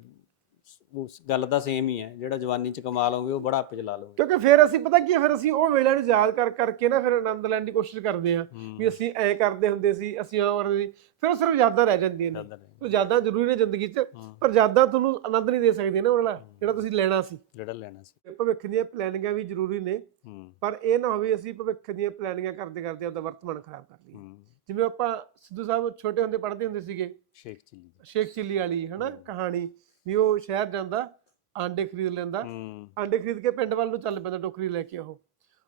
ਉਸ ਗੱਲ ਦਾ ਸੇਮ ਹੀ ਹੈ ਜਿਹੜਾ ਜਵਾਨੀ ਚ ਕਮਾ ਲਓਗੇ ਉਹ ਬੁਢਾਪੇ ਚ ਲਾ ਲਓਗੇ ਕਿਉਂਕਿ ਫਿਰ ਅਸੀਂ ਪਤਾ ਕੀ ਹੈ ਫਿਰ ਅਸੀਂ ਉਹ ਵੇਲੇ ਨੂੰ ਯਾਦ ਕਰ ਕਰਕੇ ਨਾ ਫਿਰ ਆਨੰਦ ਲੈਣ ਦੀ ਕੋਸ਼ਿਸ਼ ਕਰਦੇ ਹਾਂ। ਵੀ ਅਸੀਂ ਐ ਕਰਦੇ ਹੁੰਦੇ ਸੀ ਅਸੀਂ ਉਹ ਕਰਦੇ ਸੀ ਫਿਰ ਉਹ ਸਿਰਫ ਯਾਦਾਂ ਰਹਿ ਜਾਂਦੀਆਂ ਨੇ। ਉਹ ਯਾਦਾਂ ਜ਼ਰੂਰੀ ਨੇ ਜ਼ਿੰਦਗੀ 'ਚ ਪਰ ਯਾਦਾਂ ਤੁਹਾਨੂੰ ਆਨੰਦ ਨਹੀਂ ਦੇ ਸਕਦੀਆਂ ਨਾ ਉਹ ਵਾਲਾ ਜਿਹੜਾ ਤੁਸੀਂ ਲੈਣਾ ਸੀ। ਜਿਹੜਾ ਲੈਣਾ ਸੀ। ਭਵਿੱਖ ਦੀਆਂ ਪਲੈਨਿੰਗਾਂ ਵੀ ਜ਼ਰੂਰੀ ਨੇ ਪਰ ਇਹ ਨਾ ਹੋਵੇ ਅਸੀਂ ਭਵਿੱਖ ਦੀਆਂ ਪਲੈਨਿੰਗਾਂ ਕਰਦੇ ਕਰਦੇ ਆਪਦਾ ਵਰਤਮਾਨ ਖਰਾਬ ਕਰ ਲਈਏ। ਜਿਵੇਂ ਆਪਾਂ ਸਿੱਧੂ ਸਾਹਿਬ ਛੋਟੇ ਹੁੰਦੇ ਪੜ੍ਹਦੇ ਹੁੰਦੇ ਸੀਗੇ ਸ਼ੇਖ ਚਿੱਲੀ ਦਾ। ਸ਼ੇਖ ਚਿੱਲੀ ਵਾਲੀ ਹਨਾ। ਕਹਾਣੀ ਵੀ ਉਹ ਸ਼ਹਿਰ ਜਾਂਦਾ ਆਂਡੇ ਖਰੀਦ ਲੈਂਦਾ ਆਂਡੇ ਖਰੀਦ ਕੇ ਪਿੰਡ ਵੱਲ ਨੂੰ ਚੱਲ ਪੈਂਦਾ ਟੋਕਰੀ ਲੈ ਕੇ ਉਹ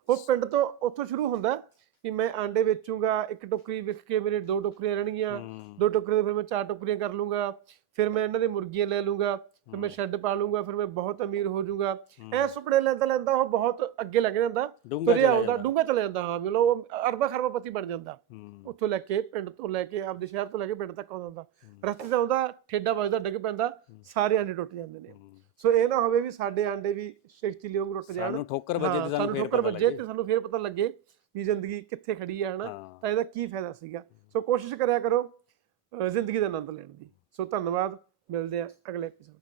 ਉਹ ਪਿੰਡ ਤੋਂ ਉੱਥੋਂ ਸ਼ੁਰੂ ਹੁੰਦਾ ਕਿ ਮੈਂ ਆਂਡੇ ਵੇਚੂੰਗਾ ਇੱਕ ਟੋਕਰੀ ਵਿਕ ਕੇ ਮੇਰੇ ਦੋ ਟੋਕਰੀਆਂ ਰਹਿਣਗੀਆਂ ਦੋ ਟੋਕਰੀਆਂ ਫਿਰ ਮੈਂ ਚਾਰ ਟੋਕਰੀਆਂ ਕਰ ਲੂੰਗਾ ਫਿਰ ਮੈਂ ਇਹਨਾਂ ਦੇ ਮੁਰਗੀਆਂ ਲੈ ਲੂੰਗਾ ਫਿਰ ਮੈਂ ਸ਼ੈੱਡ ਪਾ ਲੂੰਗਾ ਫਿਰ ਮੈਂ ਬਹੁਤ ਅਮੀਰ ਹੋ ਜਾਊਂਗਾ। ਐ ਸੁਪਨੇ ਲੈਂਦਾ ਲੈਂਦਾ ਉਹ ਬਹੁਤ ਅੱਗੇ ਲੱਗ ਜਾਂਦਾ। ਤੁਰਿਆ ਆਉਂਦਾ। ਡੂੰਘਾ ਚਲਾ ਜਾਂਦਾ ਹਾਂ ਮਤਲਬ ਉਹ ਅਰਬਾਂ ਖਰਬਾਂ ਪਤੀ ਬਣ ਜਾਂਦਾ। ਉੱਥੋਂ ਲੈ ਕੇ ਪਿੰਡ ਤੋਂ ਲੈ ਕੇ ਆਪਦੇ ਸ਼ਹਿਰ ਤੋਂ ਲੈ ਕੇ ਪਿੰਡ ਤੱਕ ਆਉਂਦਾ ਹੁੰਦਾ। ਰਸਤੇ 'ਚ ਆਉਂਦਾ ਠੇਡਾ ਵੱਜਦਾ ਡਿੱਗ ਪੈਂਦਾ। ਸਾਰੇ ਆਂਡੇ ਟੁੱਟ ਜਾਂਦੇ ਨੇ। ਸੋ ਇਹ ਨਾ ਹੋਵੇ ਵੀ ਸਾਡੇ ਆਂਡੇ ਵੀ ਸ਼ੇਖ ਚਿੱਲੀ ਵਾਂਗ ਟੁੱਟ ਜਾਣ। ਸਾਨੂੰ ਠੋਕਰ ਵੱਜੇ ਤੇ ਸਾਨੂੰ ਠੋਕਰ ਪਤਾ ਵੱਜੇ ਲੱਗੇ। ਤੇ ਸਾਨੂੰ ਫੇਰ ਪਤਾ ਲੱਗੇ ਵੀ ਜ਼ਿੰਦਗੀ ਕਿੱਥੇ ਖੜੀ ਹੈ ਹਨਾ? ਤਾਂ ਇਹਦਾ ਕੀ ਫਾਇਦਾ ਸੀਗਾ? ਸੋ ਕੋਸ਼ਿਸ਼ ਕਰਿਆ ਕਰੋ ਜ਼ਿੰਦਗੀ ਦਾ ਆਨੰਦ ਲੈਣ ਦੀ। ਸੋ ਧੰਨਵਾਦ ਮਿਲਦੇ ਆ ਅਗਲੇ ਐਪੀਸੋਡ